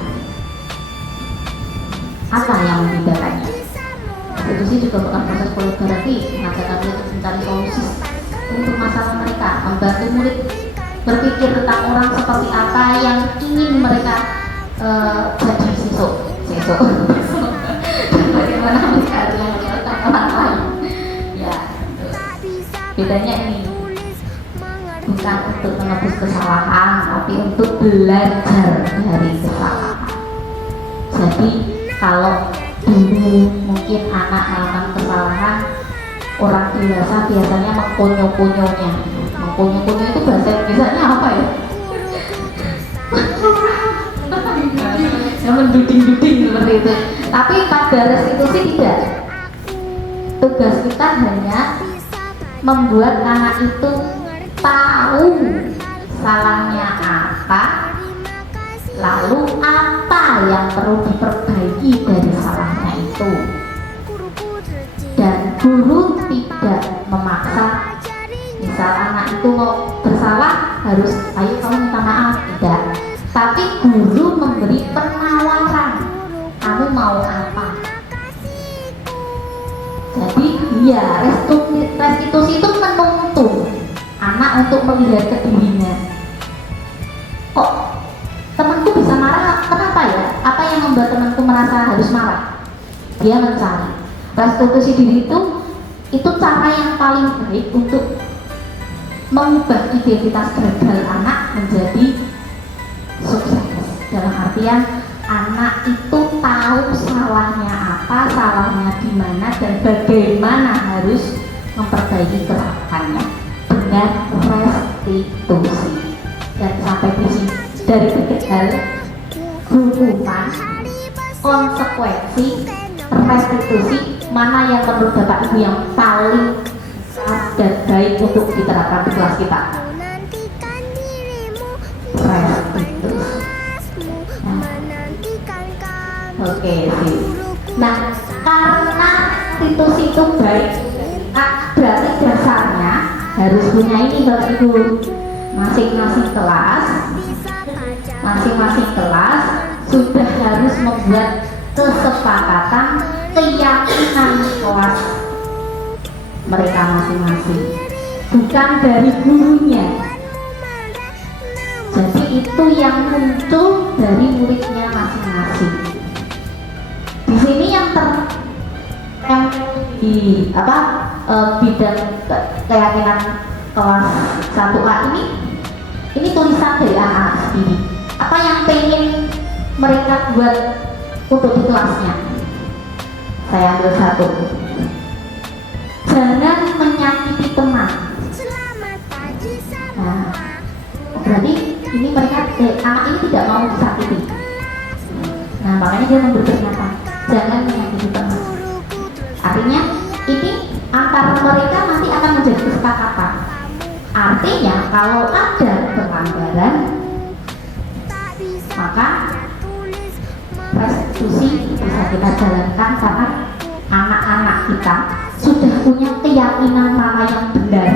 Apa yang membedakannya? Restitusi juga bukan proses kolaborasi, mengajarkan murid untuk mencari solusi untuk masalah mereka, membantu murid berpikir tentang orang seperti apa yang ingin mereka jadi sesok dan bagaimana mereka harus menyelesaikan orang lain. Ya, bedanya ini bukan untuk menebus kesalahan, tapi untuk belajar dari kesalahan. Jadi kalau dulu mungkin anak melakukan kesalahan, orang dewasa biasanya mengkonyo-konyonya. Mengkonyo-konyo itu bahasa Inggrisnya apa ya? Yang menduding-duding seperti itu. Tapi pada restitusi tidak. Tugas kita hanya membuat anak itu tahu salahnya apa, lalu apa yang perlu diperbaiki dari salahnya itu. Dan guru tidak memaksa, misal anak itu mau bersalah harus ayo kamu minta maaf, tidak, tapi guru memberi penawaran, kamu mau apa. Jadi ya restitusi itu menuntun anak untuk melihat ke dirinya, kok temanku bisa marah, kenapa ya, apa yang membuat temanku merasa harus marah. Dia mencari. Restitusi diri itu cara yang paling baik untuk mengubah identitas gagal anak menjadi sukses. Dalam artian anak itu tahu salahnya apa, salahnya di mana, dan bagaimana harus memperbaiki kesalahannya dengan restitusi. Dan sampai di sini dari kecil hukuman, konsekuensi, restitusi mana yang menurut Bapak Ibu yang paling dan baik untuk diterapkan di kelas kita? menantikan dirimu Restitusi. menantikan kamu Oke sih. Nah, karena restitusi itu baik, berarti dasarnya harus punya ini Bapak Ibu. Masing-masing kelas sudah harus membuat kesepakatan keyakinan kelas mereka masing-masing, bukan dari gurunya. Jadi itu yang muncul dari muridnya masing-masing. Di sini yang di bidang keyakinan kelas 1A ini tulisan dari anak-anak sendiri. Apa yang pengen mereka buat untuk di kelasnya? Saya ambil satu. Jangan menyakiti teman. selamat pagi Nah, berarti ini mereka anak ini tidak mau disakiti. Nah, makanya dia memberi pernyataan jangan menyakiti teman. Artinya ini antara mereka nanti akan menjadi kesepakatan. Artinya kalau ada pelanggaran maka restitusi bisa kita jalankan karena anak-anak kita sudah punya keyakinan mana yang benar,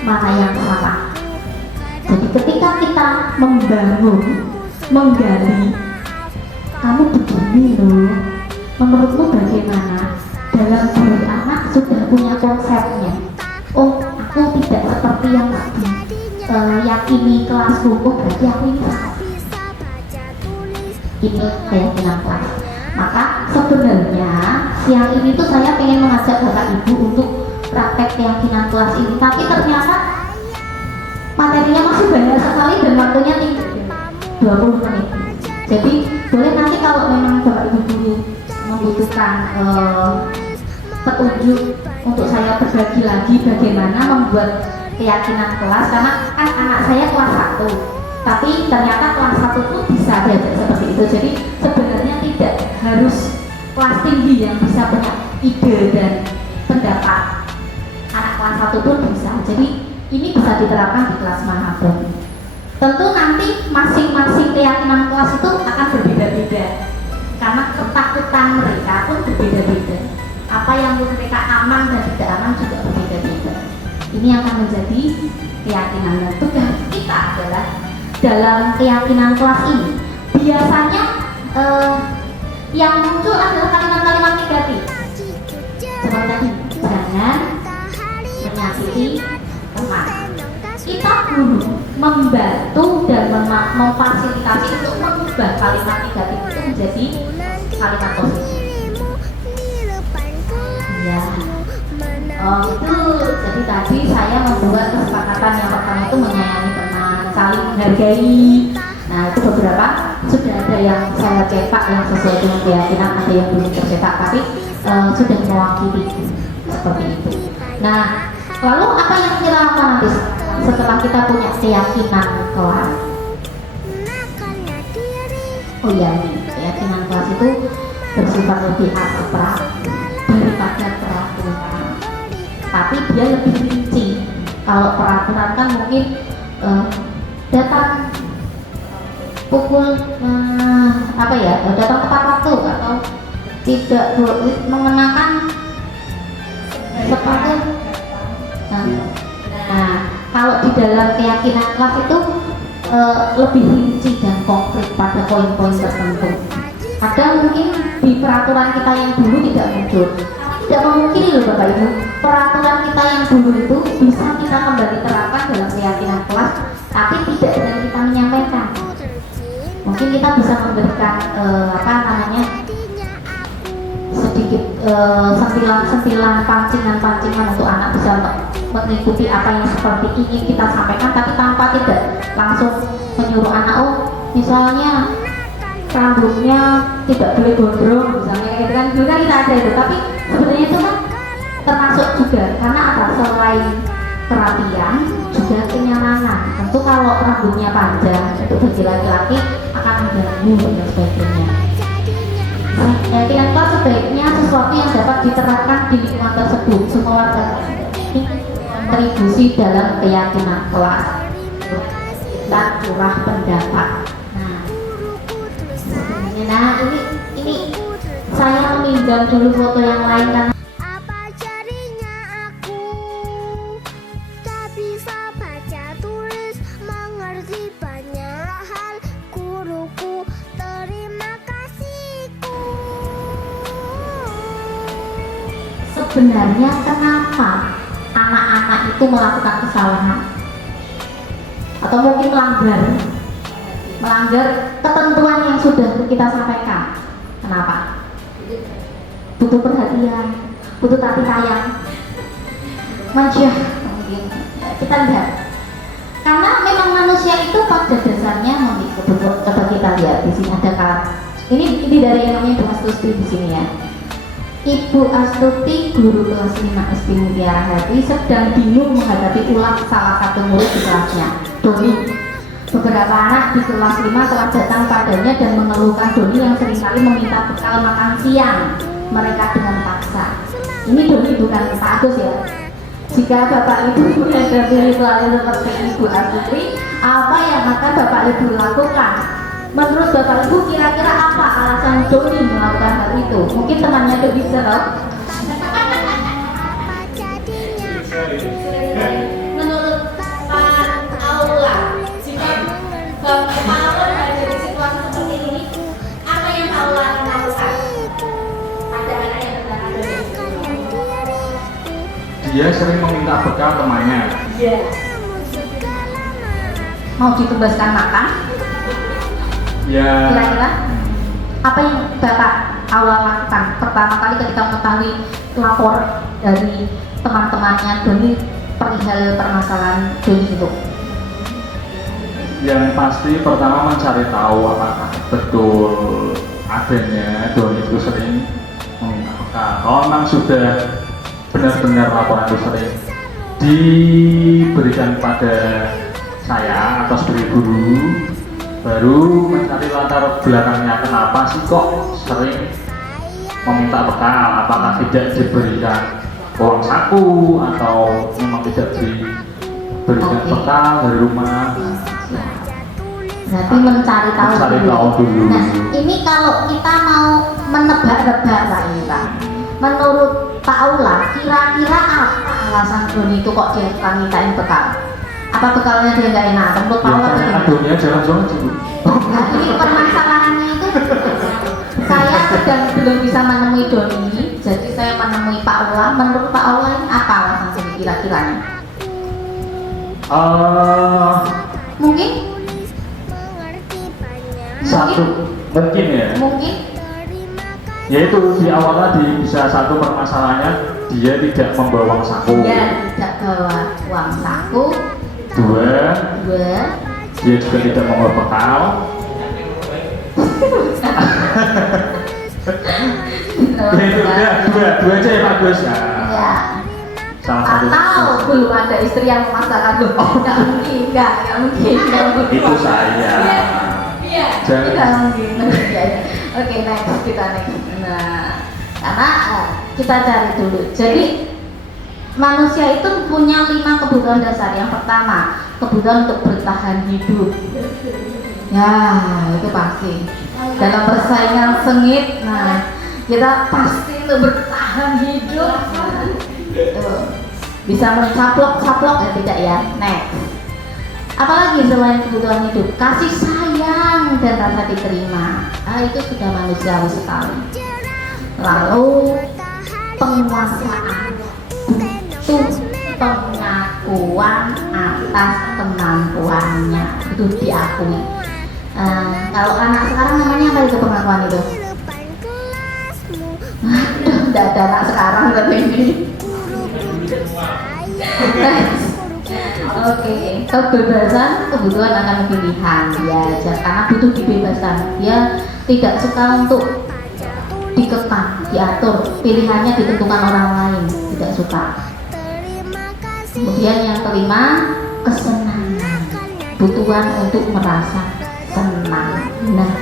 mana yang salah. Jadi ketika kita membangun, menggali, kamu begini loh, menurutmu bagaimana? Dalam diri anak sudah punya konsepnya. Oh, aku tidak seperti yang diyakini kelasku. Oh, berarti aku ini salah. Ini keyakinan kelas. Maka sebenarnya siang ini tuh saya pengen mengajak Bapak Ibu untuk praktek keyakinan kelas ini, tapi ternyata materinya masih banyak sekali dan waktunya tinggal 20 menit. Jadi boleh nanti kalau memang Bapak Ibu guru membutuhkan petunjuk untuk saya berbagi lagi bagaimana membuat keyakinan kelas, karena kan anak saya kelas 1 tapi ternyata kelas 1 pun bisa belajar seperti itu. Jadi sebenarnya tidak harus kelas tinggi yang bisa punya ide dan pendapat, anak kelas 1 pun bisa. Jadi ini bisa diterapkan di kelas manapun. Tentu nanti masing-masing keyakinan kelas itu akan berbeda-beda karena ketakutan mereka pun berbeda-beda. Apa yang menurut mereka aman dan tidak aman juga berbeda-beda. Ini akan menjadi keyakinan, dan tugas kita adalah dalam keyakinan kelas ini biasanya yang muncul adalah kalimat-kalimat negatif seperti tadi, jangan menyakiti teman. Kita guru membantu dan memfasilitasi untuk mengubah kalimat negatif itu menjadi kalimat positif. Ya, jadi tadi saya membuat kesepakatan yang pertama itu menyayangi teman, saling menghargai. Nah, itu beberapa sudah ada yang saya cetak yang sesuai dengan keyakinan, ada yang belum tercetak tapi sudah mewakili seperti itu. Nah, lalu apa yang kita lakukan nanti setelah kita punya keyakinan kelas? Oh iya, ini keyakinan kelas itu bersifat lebih abstrak daripada peraturan, tapi dia lebih rinci. Kalau peraturan kan mungkin datang pukul datang tepat waktu atau tidak mengenakan sepatu. Nah, kalau di dalam keyakinan kelas itu lebih rinci dan konkret pada poin-poin tertentu. Ada mungkin di peraturan kita yang dulu tidak muncul. Tidak memungkiri loh Bapak Ibu, peraturan kita yang dulu itu bisa kita kembali terapkan dalam keyakinan kelas, tapi tidak dengan kita menyampaikan. Mungkin kita bisa memberikan sedikit sentilan pancingan untuk anak bisa mengikuti apa yang seperti ingin kita sampaikan, tapi tanpa tidak langsung menyuruh anak, oh misalnya rambutnya tidak boleh gondrong misalnya, kayak gitu kan. Dulu kan kita ada itu, tapi sebenarnya itu kan termasuk juga karena apa, selain kerapian juga kenyamanan. Tentu kalau rambutnya panjang itu bagi laki-laki akan mengganggu dan sebagainya. Keyakinan kelas sebaiknya sesuatu yang dapat diterapkan di lingkungan tersebut. Semua warga ini kontribusi dalam keyakinan kelas dan curah pendapat. Nah ini saya meminjam dulu foto yang lain karena Apa jadinya aku tak bisa baca tulis mengerti banyak hal guruku terima kasihku. sebenarnya kenapa anak-anak itu melakukan kesalahan atau mungkin melanggar ketentuan yang sudah kita sampaikan. Kenapa? Butuh perhatian, butuh kasih sayang, manja mungkin. Kita lihat, karena memang manusia itu pada dasarnya memiliki kebutuhan. Coba kita lihat di sini ada ini dari yang namanya Bu Astuti di sini ya. Ibu Astuti, guru kelas 5 SD Mutiara Hati, sedang bingung menghadapi ulang salah satu murid di kelasnya, Doni. Beberapa anak di kelas 5 telah datang padanya dan mengeluhkan Doni yang seringkali meminta bekal makan siang mereka dengan paksa. Ini Doni bukan Pak Agus ya. Jika Bapak Ibu menghadapi ritual seperti Ibu Astuti, apa yang akan Bapak Ibu lakukan? Menurut Bapak Ibu kira-kira apa alasan Doni melakukan hal itu? Mungkin temannya Doni serok. Apa jadinya Menurut Pak Aula, jika Bapak Aula ada di situasi seperti ini, apa yang Pak Aula akan lakukan? Ada anak yang berangkat dari situ. Dia sering meminta bekal temannya. Iya. Mau ditugaskan makan? Ya. Kira-kira apa yang Bapak Aula lakukan pertama kali ketika mengetahui lapor dari teman-temannya Doni perihal permasalahan Doni itu? Yang pasti pertama mencari tahu apakah betul adanya Doni itu sering meminta bekal. Kalau memang sudah benar-benar laporan itu sering diberikan pada saya atau sebagai guru, baru mencari latar belakangnya kenapa sih kok sering meminta bekal, apakah tidak diberikan uang saku atau memang tidak diberikan Oke. bekal dari rumah. Berarti mencari tahu Mencari dulu. tahu dulu. Nah, ini kalau kita mau menebak-nebak Pak Ira, menurut Pak Aula, kira-kira apa alasan Doni itu kok dia suka mintain bekal? Apa bekalnya dia nggak enak? Menurut Pak Aula Biasanya bagaimana? adunya jalan-jalan dulu. Nah, ini permasalahannya itu saya sedang belum bisa menemui Doni, jadi saya menemui Pak Aula. Menurut Pak Aula ini apa alasan Doni kira-kiranya? Mungkin? mengerti banyak Satu mungkin ya, Mungkin? yaitu di awalnya bisa satu permasalahannya dia tidak membawa uang saku. Dia tidak bawa uang saku. Dua, Dua, dia juga tidak membawa bekal. Ya itu dua aja ya bagus ya. ya. Salah satu. Atau belum ada istri yang memaksakan loh. Nggak mungkin, nggak mungkin. Itu saya. Iya, Jangan. nggak mungkin. Iya, iya. Oke, next kita next. Nah, karena kita cari dulu. Jadi manusia itu punya 5 kebutuhan dasar. Yang pertama, kebutuhan untuk bertahan hidup. Ya, itu pasti. Dalam persaingan sengit, nah kita pasti untuk bertahan hidup. Tuh. Bisa mencaplok-caplok ya tidak ya? Next. Apalagi selain kebutuhan hidup, kasih sayang dan rasa diterima. Itu sudah manusiawi sekali. Lalu penguasaan, butuh pengakuan atas kemampuannya, itu diakui. Kalau anak sekarang namanya apa itu pengakuan itu? di depan kelasmu Aduh, tidak ada anak sekarang tapi ini. Oke, kebebasan, kebutuhan akan pilihan ya, karena butuh dibebaskan. Dia tidak suka untuk dikekang, diatur, pilihannya ditentukan orang lain, tidak suka. Terima kasih. Kemudian yang kelima, kesenangan, kebutuhan untuk merasa senang. Nah,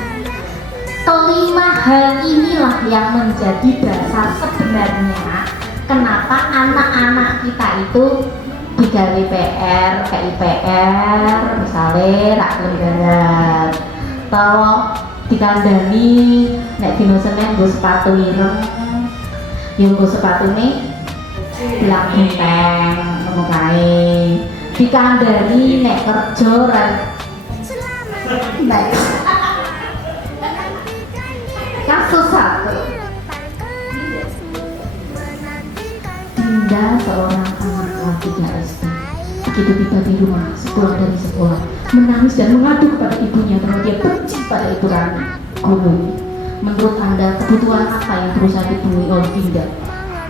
kelima hal inilah yang menjadi dasar sebenarnya kenapa anak-anak kita itu digawe PR, KIPR, misalnya rak lembaran, atau dikandani nek dino Senin nggo sepatu ireng, yo nggo sepatune bilang enteng, ngono kae. Dikandani nek kerja ra nek kasus satu. Dinda seorang anak kelas 3 SD begitu tiba di rumah sepulang dari sekolah menangis dan mengadu kepada ibunya bahwa dia benci pada ibu Rani, guru. Menurut Anda kebutuhan apa yang berusaha dipenuhi oleh Dinda?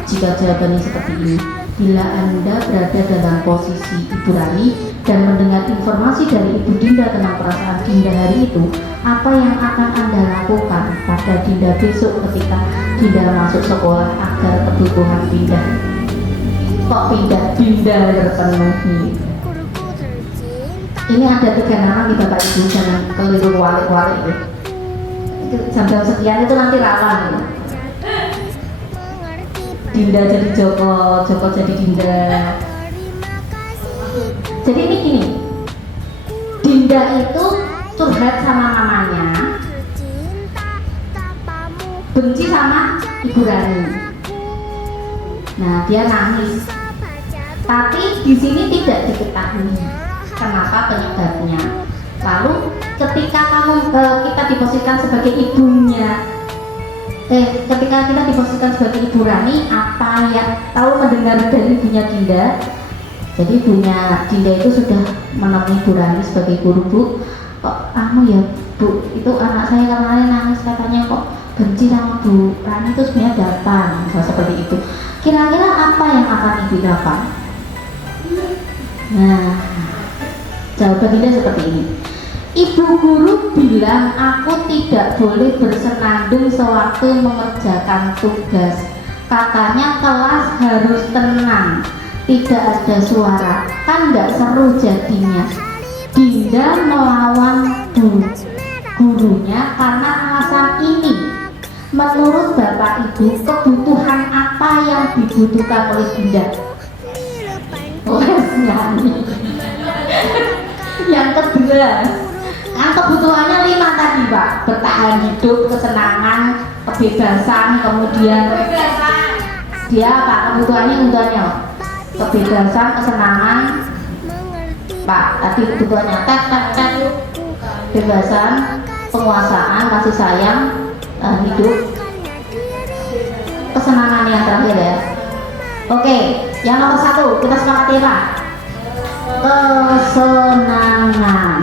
Jika jawabannya seperti ini, bila Anda berada dalam posisi ibu Rani dan mendengar informasi dari ibu Dinda tentang perasaan Dinda hari itu, apa yang akan Anda lakukan pada Dinda besok ketika Dinda masuk sekolah agar kebutuhan Dinda Dinda terpenuhi? Ini ada 3 nama di Bapak Ibu, jangan keliru walik-walik ya. Jam-jam sekian itu nanti rawan ya. Dinda jadi Joko, Joko jadi Dinda. Jadi ini gini, Dinda itu curhat sama mamanya, benci sama Ibu Rani. Nah, dia nangis. Tapi di sini tidak diketahui kenapa penyebabnya. Lalu ketika kita diposisikan sebagai ibunya, ketika kita diposisikan sebagai Ibu Rani, apa ya tahu mendengar dari ibunya Dinda. Jadi ibunya Dinda itu sudah menemui Ibu Rani sebagai guru. Bu, kok ya Bu, itu anak saya kemarin nangis katanya kok benci sama Bu Rani itu sebenarnya datang, seperti itu. Kira-kira apa yang akan ibu dapat? Nah, jawaban Dinda seperti ini. Ibu guru bilang aku tidak boleh bersenandung sewaktu mengerjakan tugas. Katanya kelas harus tenang, tidak ada suara, kan nggak seru jadinya. Dinda melawan gurunya karena alasan ini. Menurut Bapak Ibu, kebutuhan apa yang dibutuhkan oleh Dinda? Les nyanyi. Yang kedua, kan kebutuhannya 5 tadi Pak, bertahan hidup, kesenangan, kebebasan, kemudian dia apa kebutuhannya kebebasan, kesenangan, Pak tadi kebutuhannya tes, kebebasan, penguasaan, kasih sayang, hidup, kesenangan yang terakhir ya. Oke, yang nomor 1 kita sepakati Pak, kesenangan.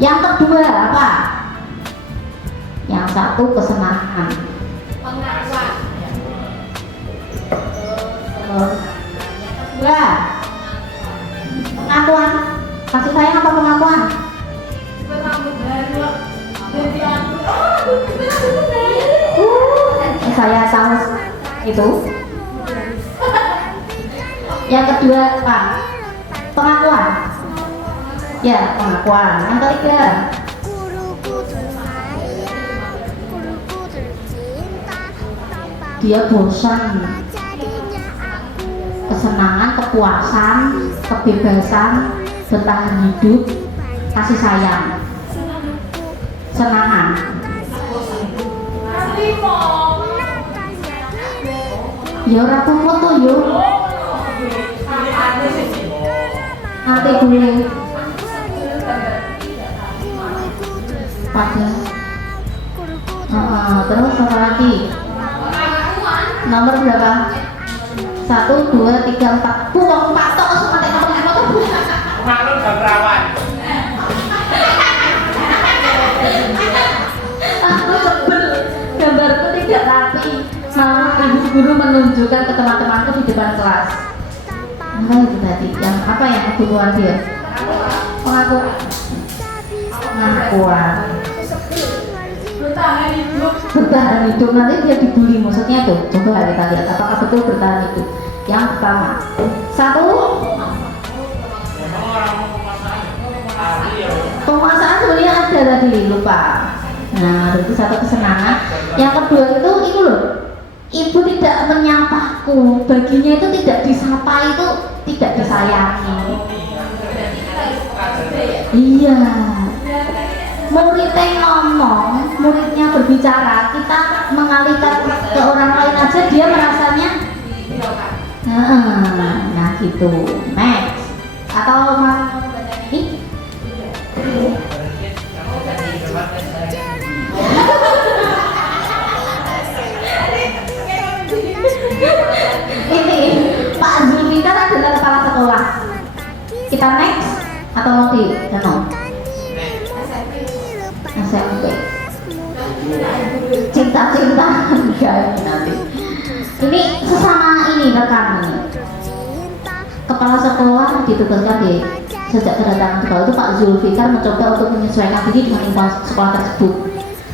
Yang kedua apa? Yang 1 kesenangan. Pengakuan. Kedua pengakuan. Kasih sayang apa pengakuan? Saya tahu itu. Yang kedua Pak, pengakuan. Ya, pengakuan. Yang ketiga, dia bosan. Kesenangan, kepuasan, kebebasan, bertahan hidup, kasih sayang, senangan. Ya ora foto yo. Nanti gue pada terus apa lagi? Nomor berapa? 1, 2, 3, 4. Buang patok semua nomor foto. Malu perawan. Aku sebel, gambarku tidak rapi. Ibu guru menunjukkan ke teman-temanku di depan kelas. Nah itu tadi, yang apa yang kebutuhan dia? Pengakuan. bertahan hidup, nanti dia dibully, maksudnya tuh. Coba kita lihat apakah betul bertahan hidup. Yang pertama, satu, penguasaan sebenarnya ada tadi, lupa. Nah, itu satu kesenangan. Yang kedua itu loh, ibu tidak menyapaku, baginya itu tidak disapa, itu tidak disayangi. Iya, muridnya ngomong, muridnya berbicara, kita mengalihkan ke orang lain aja dia merasanya nah gitu. Next, atau ini ini Pak Zulfikar adalah kepala sekolah. Kita next atau mau di SMP cinta-cinta enggak nanti ini sesama ini rekan ini kepala sekolah ditugaskan di sejak kedatangan sekolah itu Pak Zulfikar mencoba untuk menyesuaikan diri dengan lingkungan sekolah tersebut.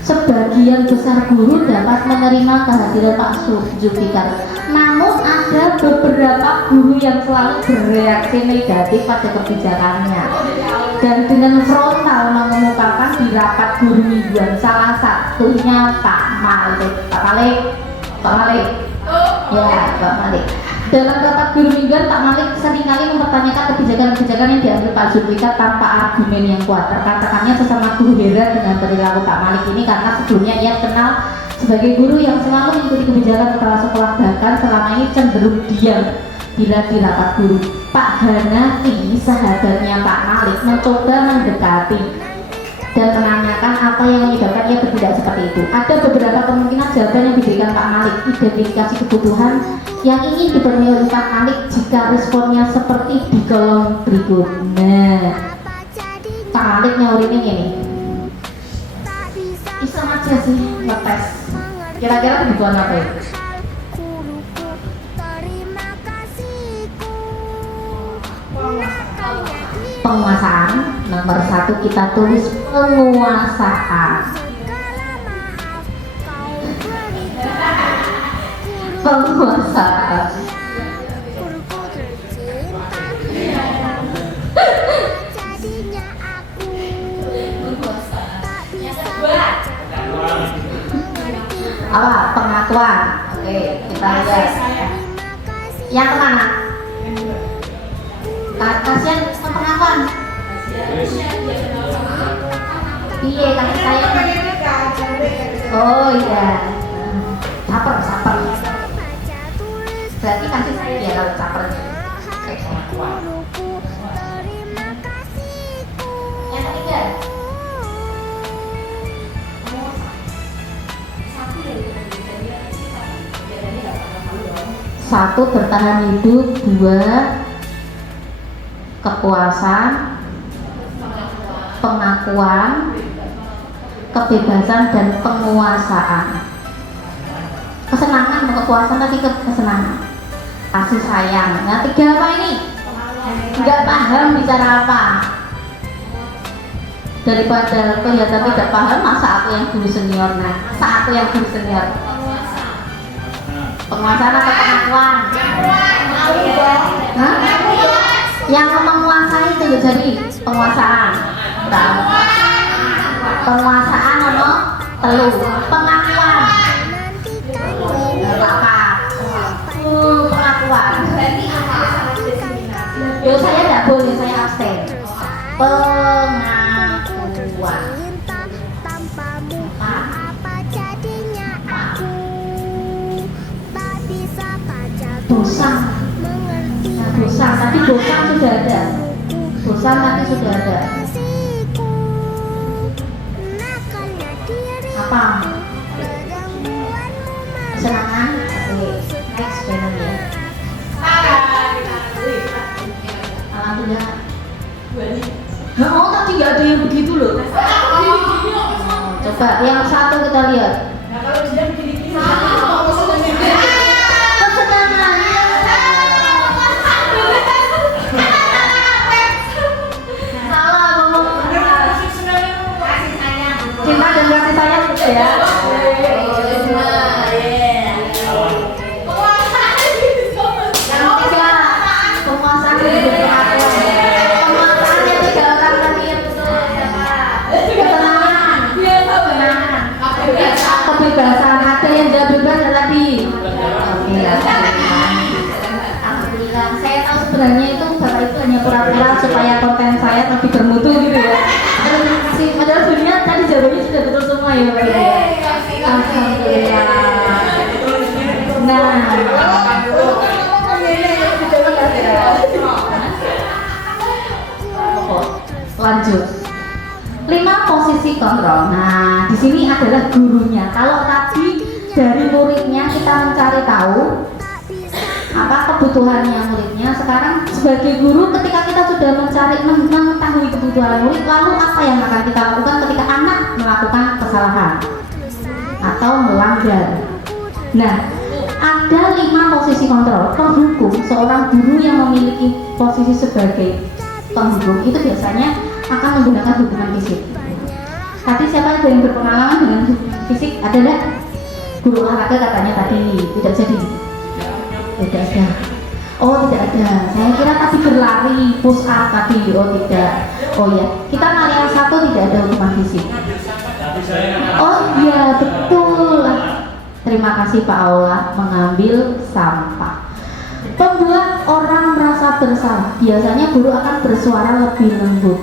Sebagian besar guru dapat menerima kehadiran Pak Zulfikar, namun ada beberapa guru yang selalu bereaksi negatif pada kebijakannya dan dengan frontal mengemukakan di rapat guru mingguan, salah satunya Pak Malik. Dalam rapat guru mingguan, Pak Malik seringkali mempertanyakan kebijakan-kebijakan yang diambil Pak Zulfikar tanpa argumen yang kuat. Terkatakannya sesama guru heran dengan perilaku Pak Malik ini karena sebelumnya ia kenal sebagai guru yang selalu mengikuti kebijakan kepala sekolah, bahkan selama ini cenderung diam bila di rapat guru. Pak Hanafi, sahabatnya Pak Malik, mencoba mendekati dan menanyakan apa yang menyebabkan ia bertindak seperti itu. Ada beberapa kemungkinan jawaban yang diberikan Pak Malik, identifikasi kebutuhan yang ingin dipenuhi oleh Pak Malik jika responnya seperti di kolom berikut. Nah, Pak Malik nyaurinnya gini, iseng aja sih ngetes kira-kira kebutuhan apa ya? Penguasaan. Nomor 1 kita tulis penguasaan. Penguasaan. Apa? Pengakuan. Oke, kita lihat. Yang kemana? Kasihan pengakuan. Iya, kasih sayang. Oh iya. Caper. Berarti kasih sayang ya kalau caper. Yang ketiga. Satu, bertahan hidup. 2, kepuasan, pengakuan, kebebasan, dan penguasaan. Kesenangan, kepuasan, tadi kesenangan, kasih sayang. Nah, 3 apa ini? Nggak paham bicara apa. Daripada kelihatan tidak paham, masa aku yang guru senior. Nah, aku yang guru senior. Penguasaan atau pengakuan? Hah? Yang menguasai itu jadi penguasaan. Penguasaan ono telu. Pengakuan. Apa? Pengakuan. Yo, saya tidak boleh, saya absen. Pengakuan. Bosan. Bosan, tapi bosan sudah ada. Bosan nanti sudah ada. Apa? Kesenangan. Next channel ya. Alhamdulillah. Oh, tadi nggak ada yang begitu loh. Coba yang satu kita lihat. Nah, kalau dia begini-gini, Cinta dan kasih sayang ya. Yang ketiga, penguasaan hidup teratur. Penguasaannya 3 orang tadi yang betul siapa? Ketenangan, ketenangan, kebebasan. Ada yang tidak bebas ada tadi. Alhamdulillah. Saya tahu sebenarnya itu bapak itu hanya pura-pura supaya konten saya lebih bermutu gitu ya. Padahal dunia tadi jawabannya sudah betul semua ya Bapak Ibu. Alhamdulillah. Nah, lanjut. 5 posisi kontrol. Nah, di sini adalah gurunya. Kalau tadi dari muridnya kita mencari tahu apa kebutuhannya muridnya, sekarang sebagai guru ketika kita sudah mengetahui kebutuhan murid, lalu apa yang akan kita lakukan ketika anak melakukan kesalahan atau melanggar. Nah, ada 5 posisi kontrol penghukum. Seorang guru yang memiliki posisi sebagai penghukum itu biasanya akan menggunakan hukuman fisik. Tadi siapa yang berpengalaman dengan hukuman fisik? Ada enggak? Guru olahraga katanya tadi tidak jadi. Tidak ada. Oh tidak ada. Saya kira tadi berlari, push up tadi. Oh tidak. Oh ya. Kita yang 1 tidak ada hukuman fisik. Oh iya betul. Terima kasih Pak Allah mengambil sampah. Membuat orang merasa bersalah. Biasanya guru akan bersuara lebih lembut.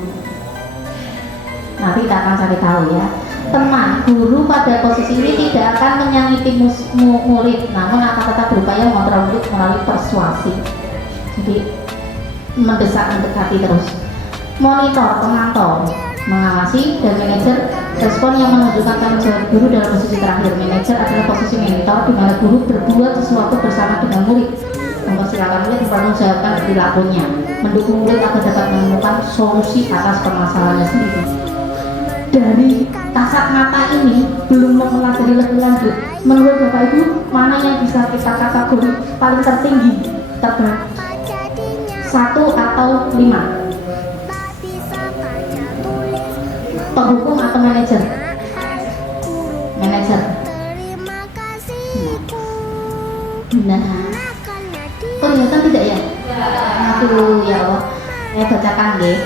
Nanti kita akan cari tahu ya. Teman, guru pada posisi ini tidak akan menyakiti murid, namun akan tetap berupaya mengontrol murid melalui persuasi. Jadi mendekati terus. Monitor, pemantau, mengawasi, dan manajer respon yang menunjukkan tanggung jawab guru dalam posisi terakhir. Manajer adalah posisi mentor di mana guru berbuat sesuatu bersama dengan murid, mempersilahkan murid mempertanggungjawabkan perilakunya, mendukung murid agar dapat menemukan solusi atas permasalahannya sendiri. Dari kasat mata ini belum mempelajari lebih lanjut. Menurut Bapak Ibu, mana yang bisa kita kategori paling tertinggi, terbaik? 1 atau 5? Penghukum atau manajer? Manajer. Nah, kelihatan tidak ya? Aduh ya Allah, saya bacakan deh.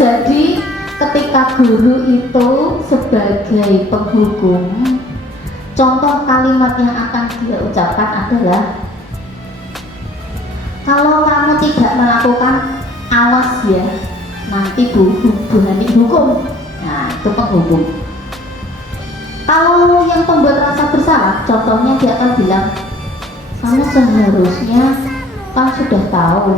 Jadi ketika guru itu sebagai penghukum, contoh kalimat yang akan dia ucapkan adalah, kalau kamu tidak melakukan, awas ya, nanti buhani hukum. Nah itu penghukum. Kalau yang pembuat rasa bersalah, contohnya dia akan bilang, kamu seharusnya kan sudah tahu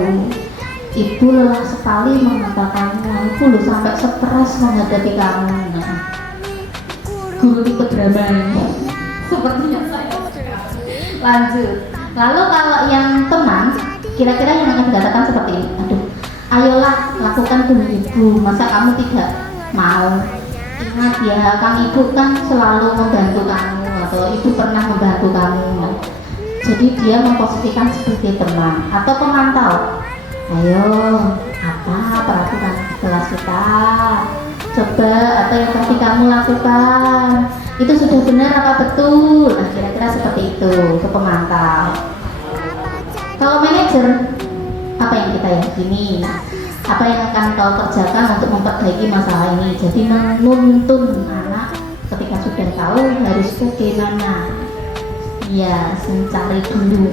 ibu lelah sekali mengatakanmu, ibu loh sampai stres menghadapi kamu. Nah, guru tipe drama ini sepertinya saya. Lanjut. Lalu kalau yang teman, kira-kira yang akan dikatakan seperti ini, aduh, ayolah lakukan dulu ibu, masa kamu tidak mau? Ingat ya, kan ibu kan selalu membantu kamu, atau ibu pernah membantu kamu. Nah, jadi dia memposisikan sebagai teman atau pemantau. Ayo, apa peraturan di kelas kita? Coba, atau yang tadi kamu lakukan itu sudah benar apa betul? Nah, kira-kira seperti itu ke pemantau. Kalau manajer, apa yang kita yakini? Apa yang akan kau kerjakan untuk memperbaiki masalah ini? Jadi menuntun anak ketika sudah tahu harus bagaimana. Ya, mencari dulu.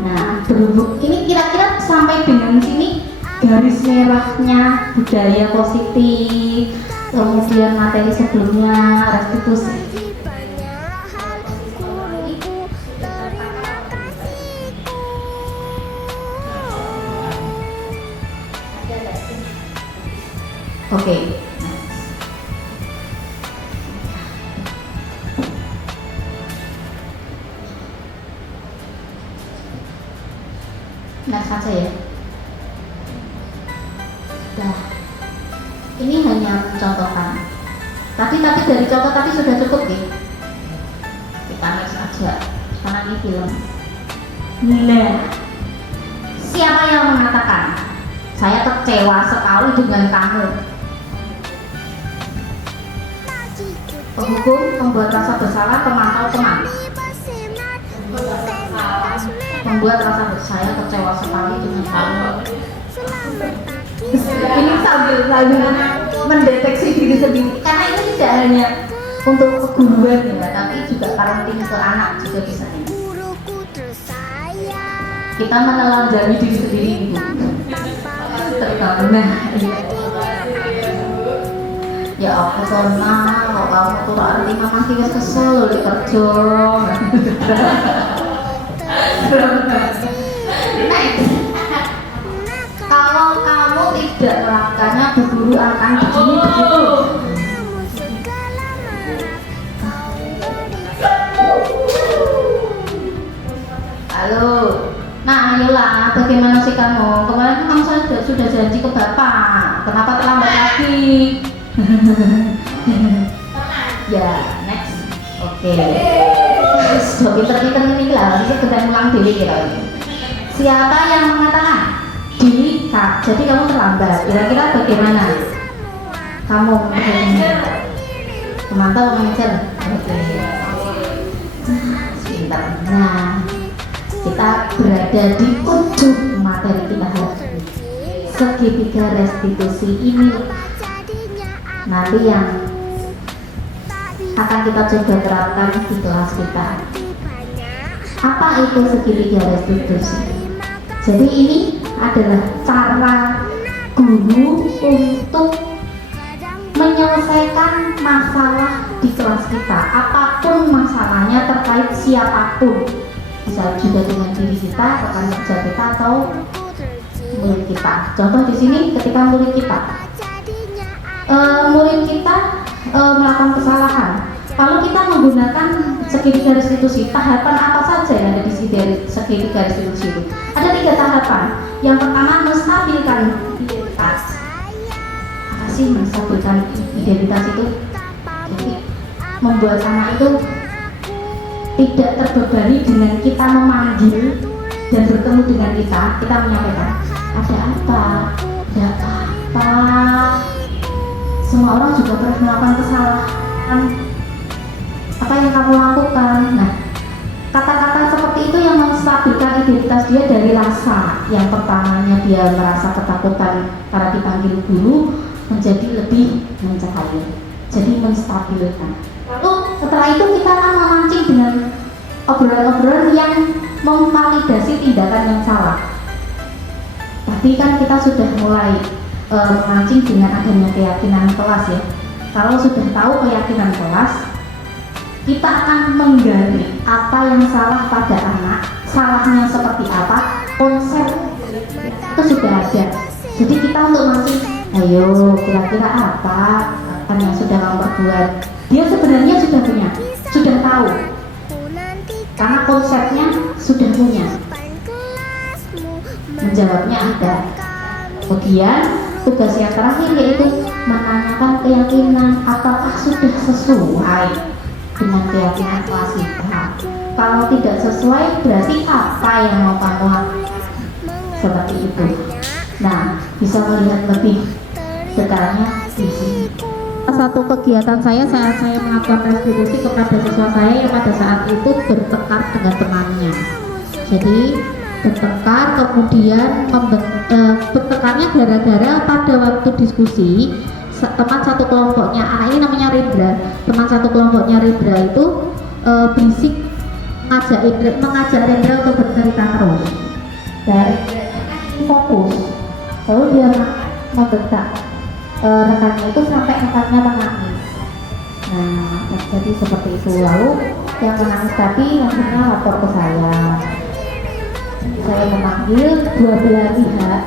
Nah, berhubung ini kira-kira sampai dengan sini garis merahnya budaya positif, kemudian materi sebelumnya restitusi. Oke. Nah saja ya. Nah, ini hanya mencontohkan. Tapi dari contoh tadi sudah cukup nih. Kita next aja, karena ini film. Nah, siapa yang mengatakan saya kecewa sekali dengan kamu? Penghukum, pembuat rasa bersalah, pemantau teman. Membuat rasa saya kecewa sekali dengan kamu. Ini sambil mendeteksi diri sendiri, karena ini tidak hanya untuk keguruan ya, tapi juga parenting ke anak juga bisa ini. Kita menelanjangi diri sendiri gitu. Terbangun. Ya aku pernah kalau kamu tuh arti mama sih kesel loh di kerja. Kalau kamu tidak melakukannya, Bu Guru akan begini begitu. Halo. Nah, ayolah, bagaimana sih kamu? Kemarin kan kamu sudah janji ke Bapak. Kenapa terlambat lagi? Ya, next. Oke. So, pinter-pinter ini lah, ini kita ulang diri kira. Siapa yang mengatakan? Diri Kak. Jadi kamu terlambat. Kira-kira bagaimana? Kamu pemantau manajer. Oke. Pintar. Nah, kita berada di ujung materi kita hari ini. Segitiga restitusi ini nanti yang akan kita coba terapkan di kelas kita. Apa itu segitiga restitusi? Jadi ini adalah cara guru untuk menyelesaikan masalah di kelas kita, apapun masalahnya terkait siapapun, bisa juga dengan diri kita, rekan kerja kita atau murid kita. Contoh di sini ketika murid kita melakukan kesalahan, kalau kita menggunakan segitiga restitusi, tahapan apa saja yang ada di segitiga restitusi itu? Ada 3 tahapan. Yang pertama, menstabilkan identitas. Apa sih menstabilkan identitas itu? Jadi membuat anak itu tidak terbebani dengan kita memanggil dan bertemu dengan kita menyampaikan, ada apa? Ada apa? Semua orang juga pernah melakukan kesalahan. Apa yang kamu lakukan? Nah, kata-kata seperti itu yang menstabilkan identitas dia dari rasa. Yang pertamanya dia merasa ketakutan karena dipanggil guru, menjadi lebih mencahaya. Jadi menstabilkan. Lalu setelah itu kita akan memancing dengan obrolan-obrolan yang memvalidasi tindakan yang salah. Tadi kan kita sudah mulai memancing dengan adanya keyakinan kelas ya. Kalau sudah tahu keyakinan kelas, kita akan menggali apa yang salah pada anak, salahnya seperti apa, konsep itu sudah ada. Jadi kita untuk mancing, ayo kira-kira apa kan yang sudah kamu perbuat. Dia sebenarnya sudah punya, sudah tahu, karena konsepnya sudah punya. Menjawabnya ada. Kemudian tugas yang terakhir yaitu menanyakan keyakinan apakah sudah sesuai dengan keyakinan kelas kita. Kalau tidak sesuai berarti apa yang mau kamu lakukan? Seperti itu. Nah, bisa melihat lebih detailnya di sini. Satu kegiatan saya saat saya melakukan restitusi kepada siswa saya yang pada saat itu bertengkar dengan temannya. Jadi bertengkar, kemudian bertengkarnya gara-gara pada waktu diskusi teman satu kelompoknya, anak ini namanya Rindra, teman satu kelompoknya Rindra itu berisik mengajak Rindra untuk bercerita terus dan fokus, lalu dia membentak rekannya itu sampai rekannya menangis. Nah, jadi seperti itu. Lalu yang menangis tadi akhirnya lapor ke saya. Saya memanggil dua belah pihak.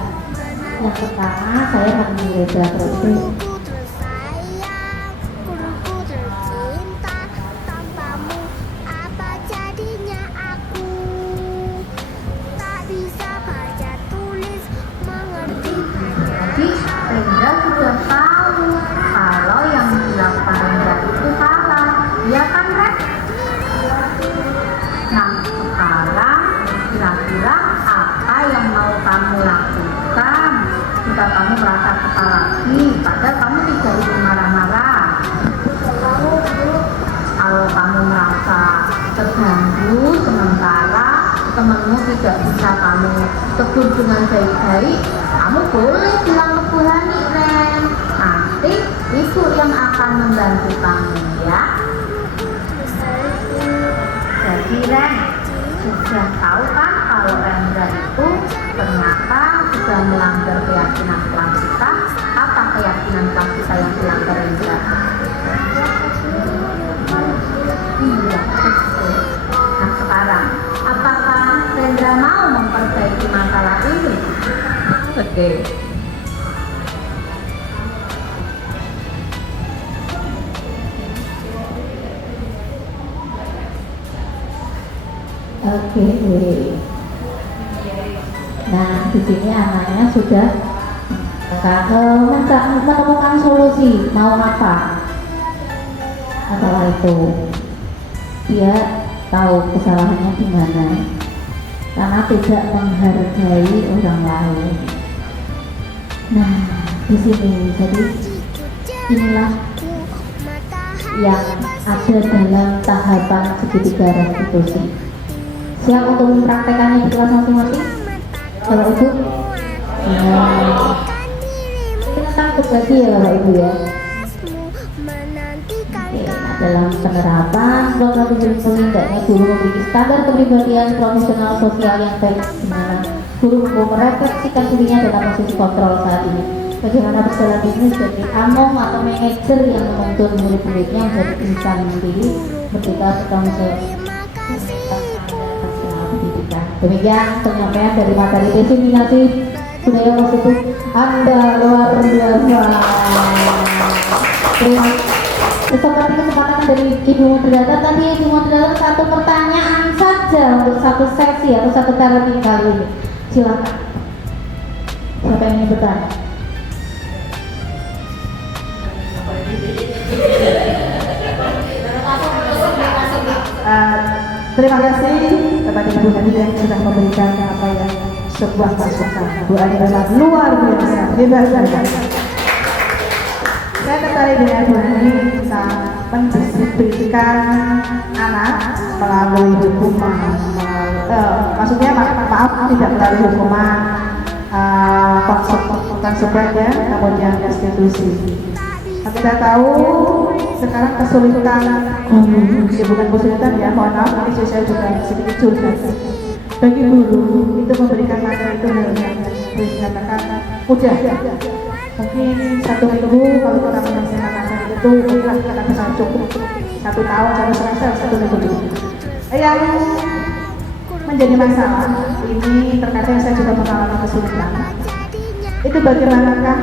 Yang pertama saya memanggil Reza terus. Jadi Reza sudah tahu kalau yang dilakukan Reza itu salah. Ya kan, Ren? Nah, sekarang kira-kira apa yang mau kamu lakukan jika kamu merasa kesal lagi, padahal kamu kalau kamu merasa terganggu sementara temanmu tidak bisa kamu tegur dengan baik-baik, kamu boleh bilang ke Bu Hani, Ren. Nanti ibu yang akan membantu kamu ya. Jadi Ren, sudah tahu kan kalau Rendra itu ternyata sudah melanggar keyakinan kelas kita. Apa keyakinan kelas kita yang dilanggar Rendra? Iya, betul. Nah sekarang, apakah Rendra mau memperbaiki masalah ini? Oke. Oke. Nah, di sini anaknya sudah menemukan solusi mau apa. Setelah itu dia tahu kesalahannya di mana, karena tidak menghargai orang lain. Nah, di sini jadi inilah yang ada dalam tahapan segitiga restitusi. Siap untuk mempraktekannya di kelas masing-masing? Kalau Ibu? Ya. Kita berbagi ya Bapak Ibu ya. Oke, nah dalam penerapan program kurikulum hendaknya guru memiliki standar kepribadian profesional sosial yang baik, di mana guru mampu merefleksikan dirinya dalam posisi kontrol saat ini. Bagaimana berjalan bisnis sebagai among atau manajer yang menuntut murid-muridnya menjadi insan mandiri, merdeka, bertanggung jawab. Demikian penyampaian dari materi diseminasi budaya positif Anda luar biasa. Terima kasih. Seperti kesempatan dari Ibu Moderator tadi, Ibu Moderator satu pertanyaan saja untuk satu sesi atau satu kali ini. Silakan. Siapa yang ingin bertanya? Terima kasih kepada Ibu Hani yang sudah memberikan apa ya, sebuah masukan. Bu Hani memang luar biasa, hebat. Saya tertarik dengan Bu Hani bisa mendisiplinkan anak melalui hukuman. Maksudnya maaf tidak melalui hukuman konsekuensinya, kemudian restitusi. Kita tahu sekarang kesulitan guru, ya bukan kesulitan ya, mohon maaf, ini saya juga sedikit curhat. Bagi guru itu memberikan materi itu dikatakan mudah. Mungkin 1 minggu kalau kita menyelesaikan materi itu ikhlas kita bisa cukup 1 tahun 1 semester 1 minggu. Yang menjadi masalah ini terkadang saya juga mengalami kesulitan. Itu bagaimanakah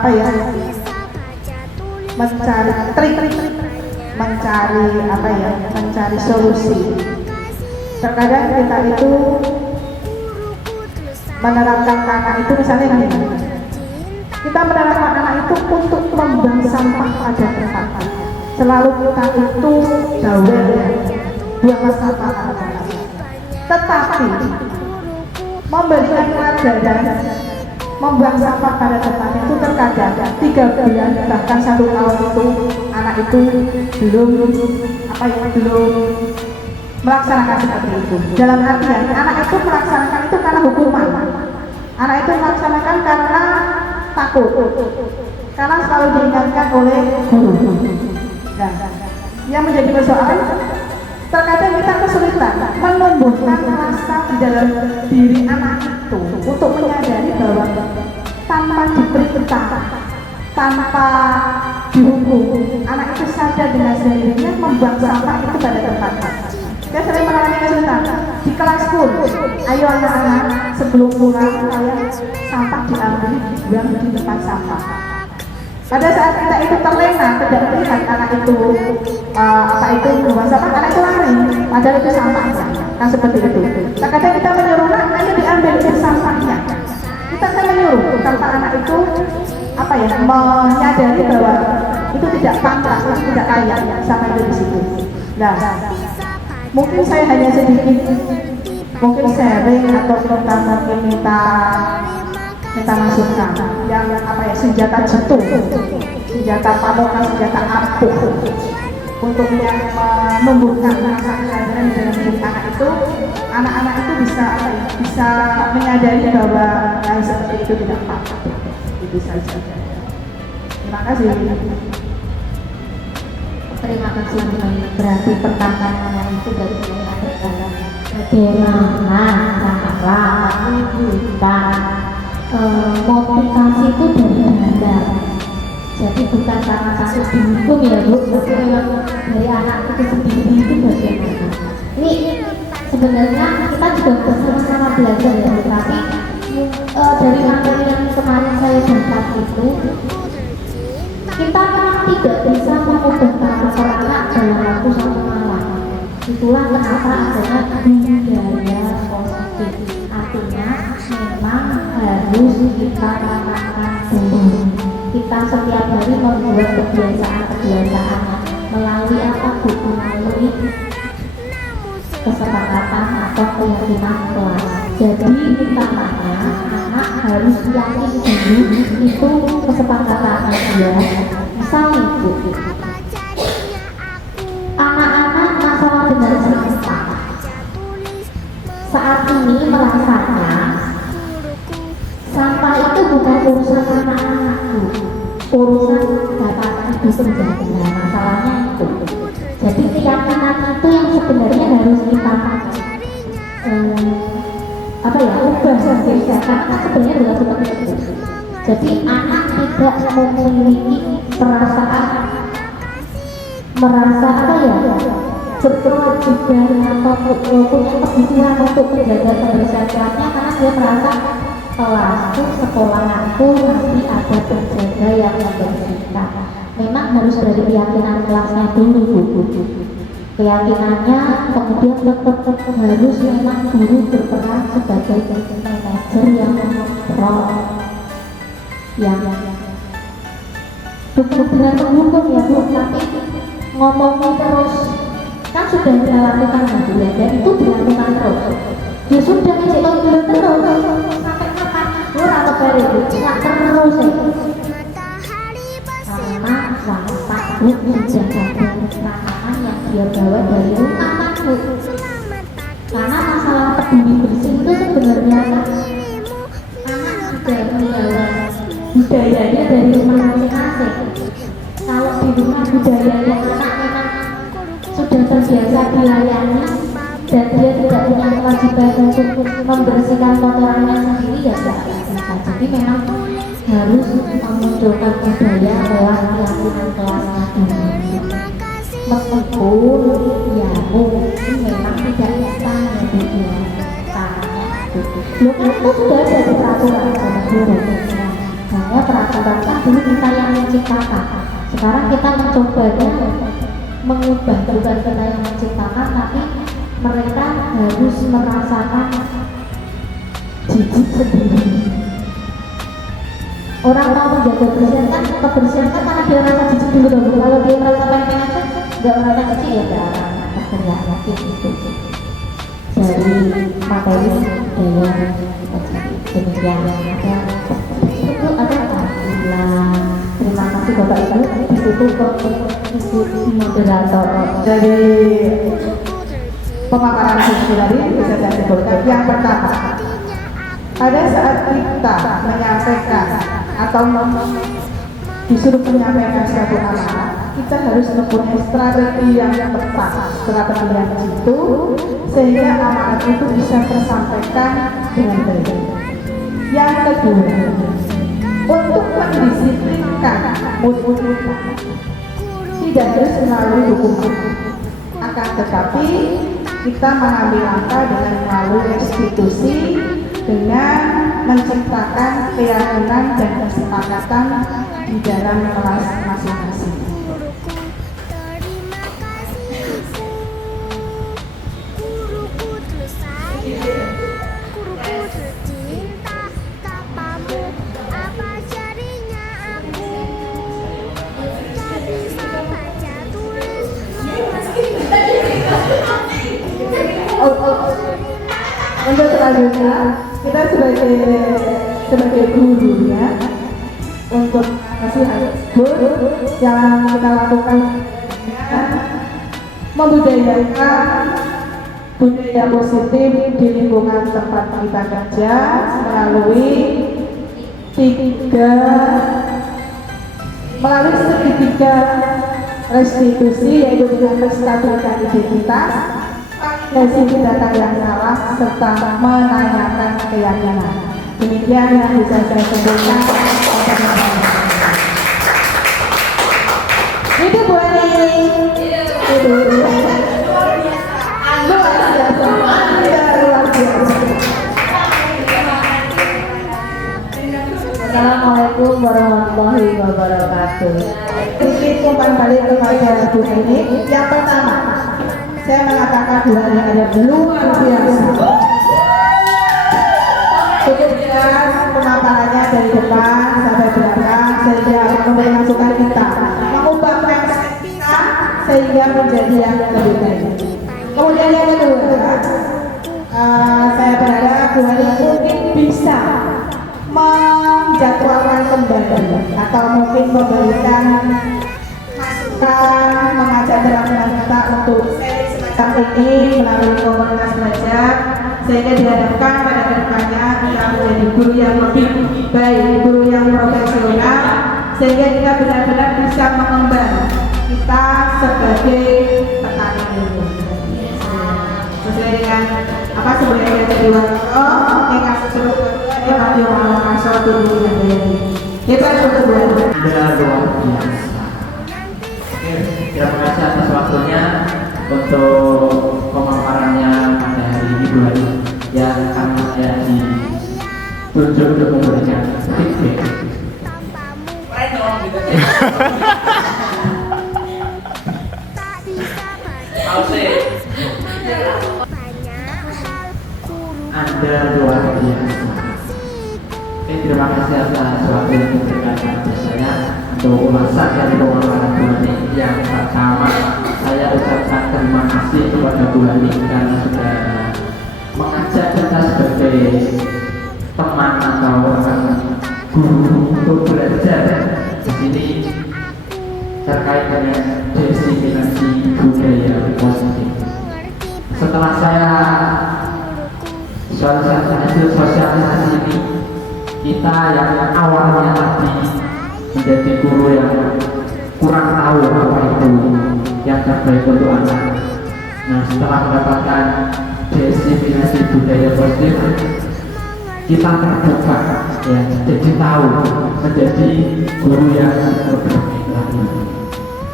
apa ya? Mencari mencari solusi. Terkadang kita itu menerapkan anak itu misalnya gini, kita menerapkan anak itu untuk membuang sampah pada tempatnya. Selalu kita itu bawel ya, buang sampah pada tempatnya. Tetapi memberikan pelajaran membuang sampah pada tempatnya itu terkadang 3 bulan bahkan 1 tahun itu anak itu belum melaksanakan seperti itu. Dalam artian anak itu melaksanakan itu karena hukuman, anak itu melaksanakan karena takut, karena selalu diingatkan oleh guru. Nah, yang menjadi persoalan terkadang kita kesulitan menumbuhkan rasa di dalam diri anak itu untuk menyadari bahwa tanpa diperintah, tanpa dihukum, anak itu sadar dengan sendirinya membuang sampah itu pada tempatnya. Saya sering mengalami kesulitan di kelas pun. Ayo anak-anak sebelum pulang sampah diambil dibuang di tempat sampah. Pada saat kita itu terlena, tidak melihat anak itu membuang sampah, anak itu lari, padahal itu sampahnya, kan seperti itu. Terkadang kita menyuruh anak, ayo diambil itu sampahnya. Kita kan menyuruh tanpa anak itu menyadari bahwa itu tidak pantas, tidak layak sama itu di situ. Nah, mungkin saya hanya sedikit, mungkin sharing atau minta masukan yang senjata jitu, senjata pamungkas, senjata ampuh. untuk yang menumbuhkan rasa kesadaran dalam diri anak itu, anak-anak itu bisa menyadari bahwa hal seperti itu tidak apa-apa. Itu saja. Terima kasih. Terima kasih Bu. Berarti pertanyaannya itu dari saya adalah bagaimana cara menunjukkan motivasi itu dari dalam. Jadi bukan karena satu dihukum ya Bu, tapi memang dari anak itu sendiri itu bagaimana. Ini sebenarnya kita juga bersama-sama belajar ya, tapi dari materi yang kemarin saya dapat itu kita memang tidak bisa mengubah karakter anak dalam waktu satu malam. Itulah kenapa adanya budaya positif. Artinya memang harus kita tanamkan dulu. Kita setiap hari membuat kebiasaan melalui apa Bu? Melalui kesepakatan atau keyakinan kelas. Jadi utamanya anak harus yakin dulu itu kesepakatan dia. Misal Bu, anak-anak masalah dengan sampah saat ini merasanya sampah itu bukan urusan anak-anak Bu, urusan bapak ibu sendiri. Masalahnya itu. Jadi keyakinan itu yang sebenarnya harus kita ubah saja, karena sebenarnya bukan seperti itu. Jadi anak tidak memiliki perasaan merasa berkewajiban atau punya kebutuhan untuk menjaga kebersihan kelasnya, karena dia merasa kelasku, sekolahku nanti ada penjaga yang membersihkan. Memang harus dari keyakinan kelasnya dulu Bu. Keyakinannya kemudian tetap harus memang guru berperan sebagai manajer yang mengontrol, yang benar-benar menghukum ya Bu. Tapi ngomongin terus kan sudah dilakukan ya, dan itu dilakukan terus. Ya sudah kalau terus sampai kapan? Atau dari itu nggak terus ya. Karena Pak Bu sudah ada penanganan yang dia bawa dari rumah Pak Bu. Karena masalah peduli bersih itu sebenarnya anak sudah membawa budayanya dari rumah masing-masing. Kalau di rumah budayanya anak memang sudah terbiasa dilayani dan dia tidak punya kewajiban untuk membersihkan kotorannya sendiri, ya tidak bisa. Jadi memang harus memunculkan budaya lewat keyakinan kelasnya dulu. Meskipun ya mungkin memang tidak instan ya caranya itu sudah ada di peraturan sama guru. Hanya peraturan kan dulu kita yang menciptakan. Sekarang kita mencobanya mengubah, bukan kita yang menciptakan, tapi mereka harus merasakan jijik sendiri. Orang mau menjaga kebersihan kan karena dia merasa jijik dulu dong. Kalau dia merasa pengen aja nggak merasa jijik ya nggak akan yakin itu. Dari materi budaya demikian ada itu ada tampilan. Terima kasih Bapak Ibu. Di situ Ibu moderator Dari pemaparan siswa tadi bisa saya simpulkan yang pertama, pada saat kita menyampaikan atau disuruh menyampaikan suatu amanat, kita harus mempunyai strategi yang tepat, strategi yang jitu, sehingga amanat itu bisa tersampaikan dengan baik. Yang kedua, untuk mendisiplinkan murid kita tidak harus melalui hukuman, akan tetapi kita mengambil langkah dengan melalui institusi dengan menciptakan keyakinan dan kesepakatan di dalam kelas masing-masing. Untuk selanjutnya kita sebagai gurunya untuk kasih guru yang kita lakukan membudayakan budaya positif di lingkungan tempat kita kerja melalui segitiga restitusi, yaitu dengan menstabilkan identitas, validasi data yang salah, serta menanyakan keyakinan. Demikian yang bisa saya sampaikan. Itu Bu Ani. Itu luar biasa. Assalamualaikum warahmatullahi wabarakatuh. Sedikit umpan balik kepada Bu Ani. Yang pertama, saya mengatakan Bu Ani ada luar biasa. Cukup jelas pemaparannya dari depan sampai belakang sehingga memberi masukan kita mengubah mindset kita sehingga menjadi yang lebih baik. Kemudian yang kedua, saya berharap Bu Ani mungkin bisa menjadwalkan kembali atau mungkin memberikan masukan, mengajak teman-teman kita untuk semacam ini melalui komunitas belajar sehingga diharapkan pada kedepannya kita menjadi guru yang lebih baik, guru yang profesional sehingga kita benar-benar bisa mengemban kita sebagai petani ilmu sesuai dengan apa sebenarnya jadi warga kasus seluruh Mario Malakaso dulu yang ini hebat berdua. Anda luar biasa. Oke, terima kasih atas waktunya untuk pemaparannya pada hari ini Bu Ani yang akan saya ditunjuk untuk memberikan feedback. Anda luar biasa. Oke, terima kasih atas waktu yang diberikan kepada saya untuk ulasan dari pemaparan Bu Ani. Yang pertama, saya ucapkan terima kasih kepada Bu Ani karena sudah mengajak kita sebagai teman atau guru untuk belajar di sini terkait dengan diskriminasi budaya positif. Setelah saya sosialisasi ini, kita yang awalnya tadi menjadi guru yang kurang tahu apa itu yang terbaik untuk anak. Nah, setelah mendapatkan diskriminasi budaya positif, kita terbuka ya, jadi tahu menjadi guru yang lebih baik lagi.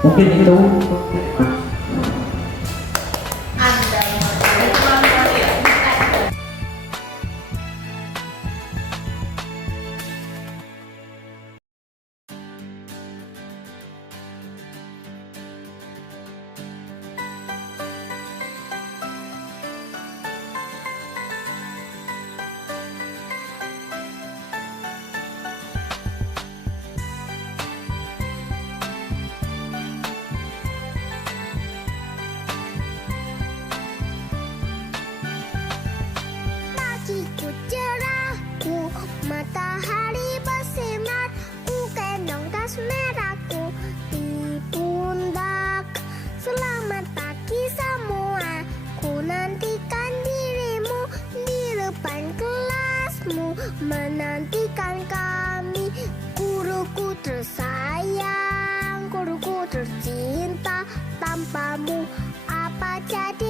Mungkin itu. Pagiku cerahku, matahari bersinar, ku gendong tas merahku di pundak. Selamat pagi semua, ku nantikan dirimu di depan kelasmu, menantikan kami. Guruku tersayang, guruku tercinta, tanpamu apa jadi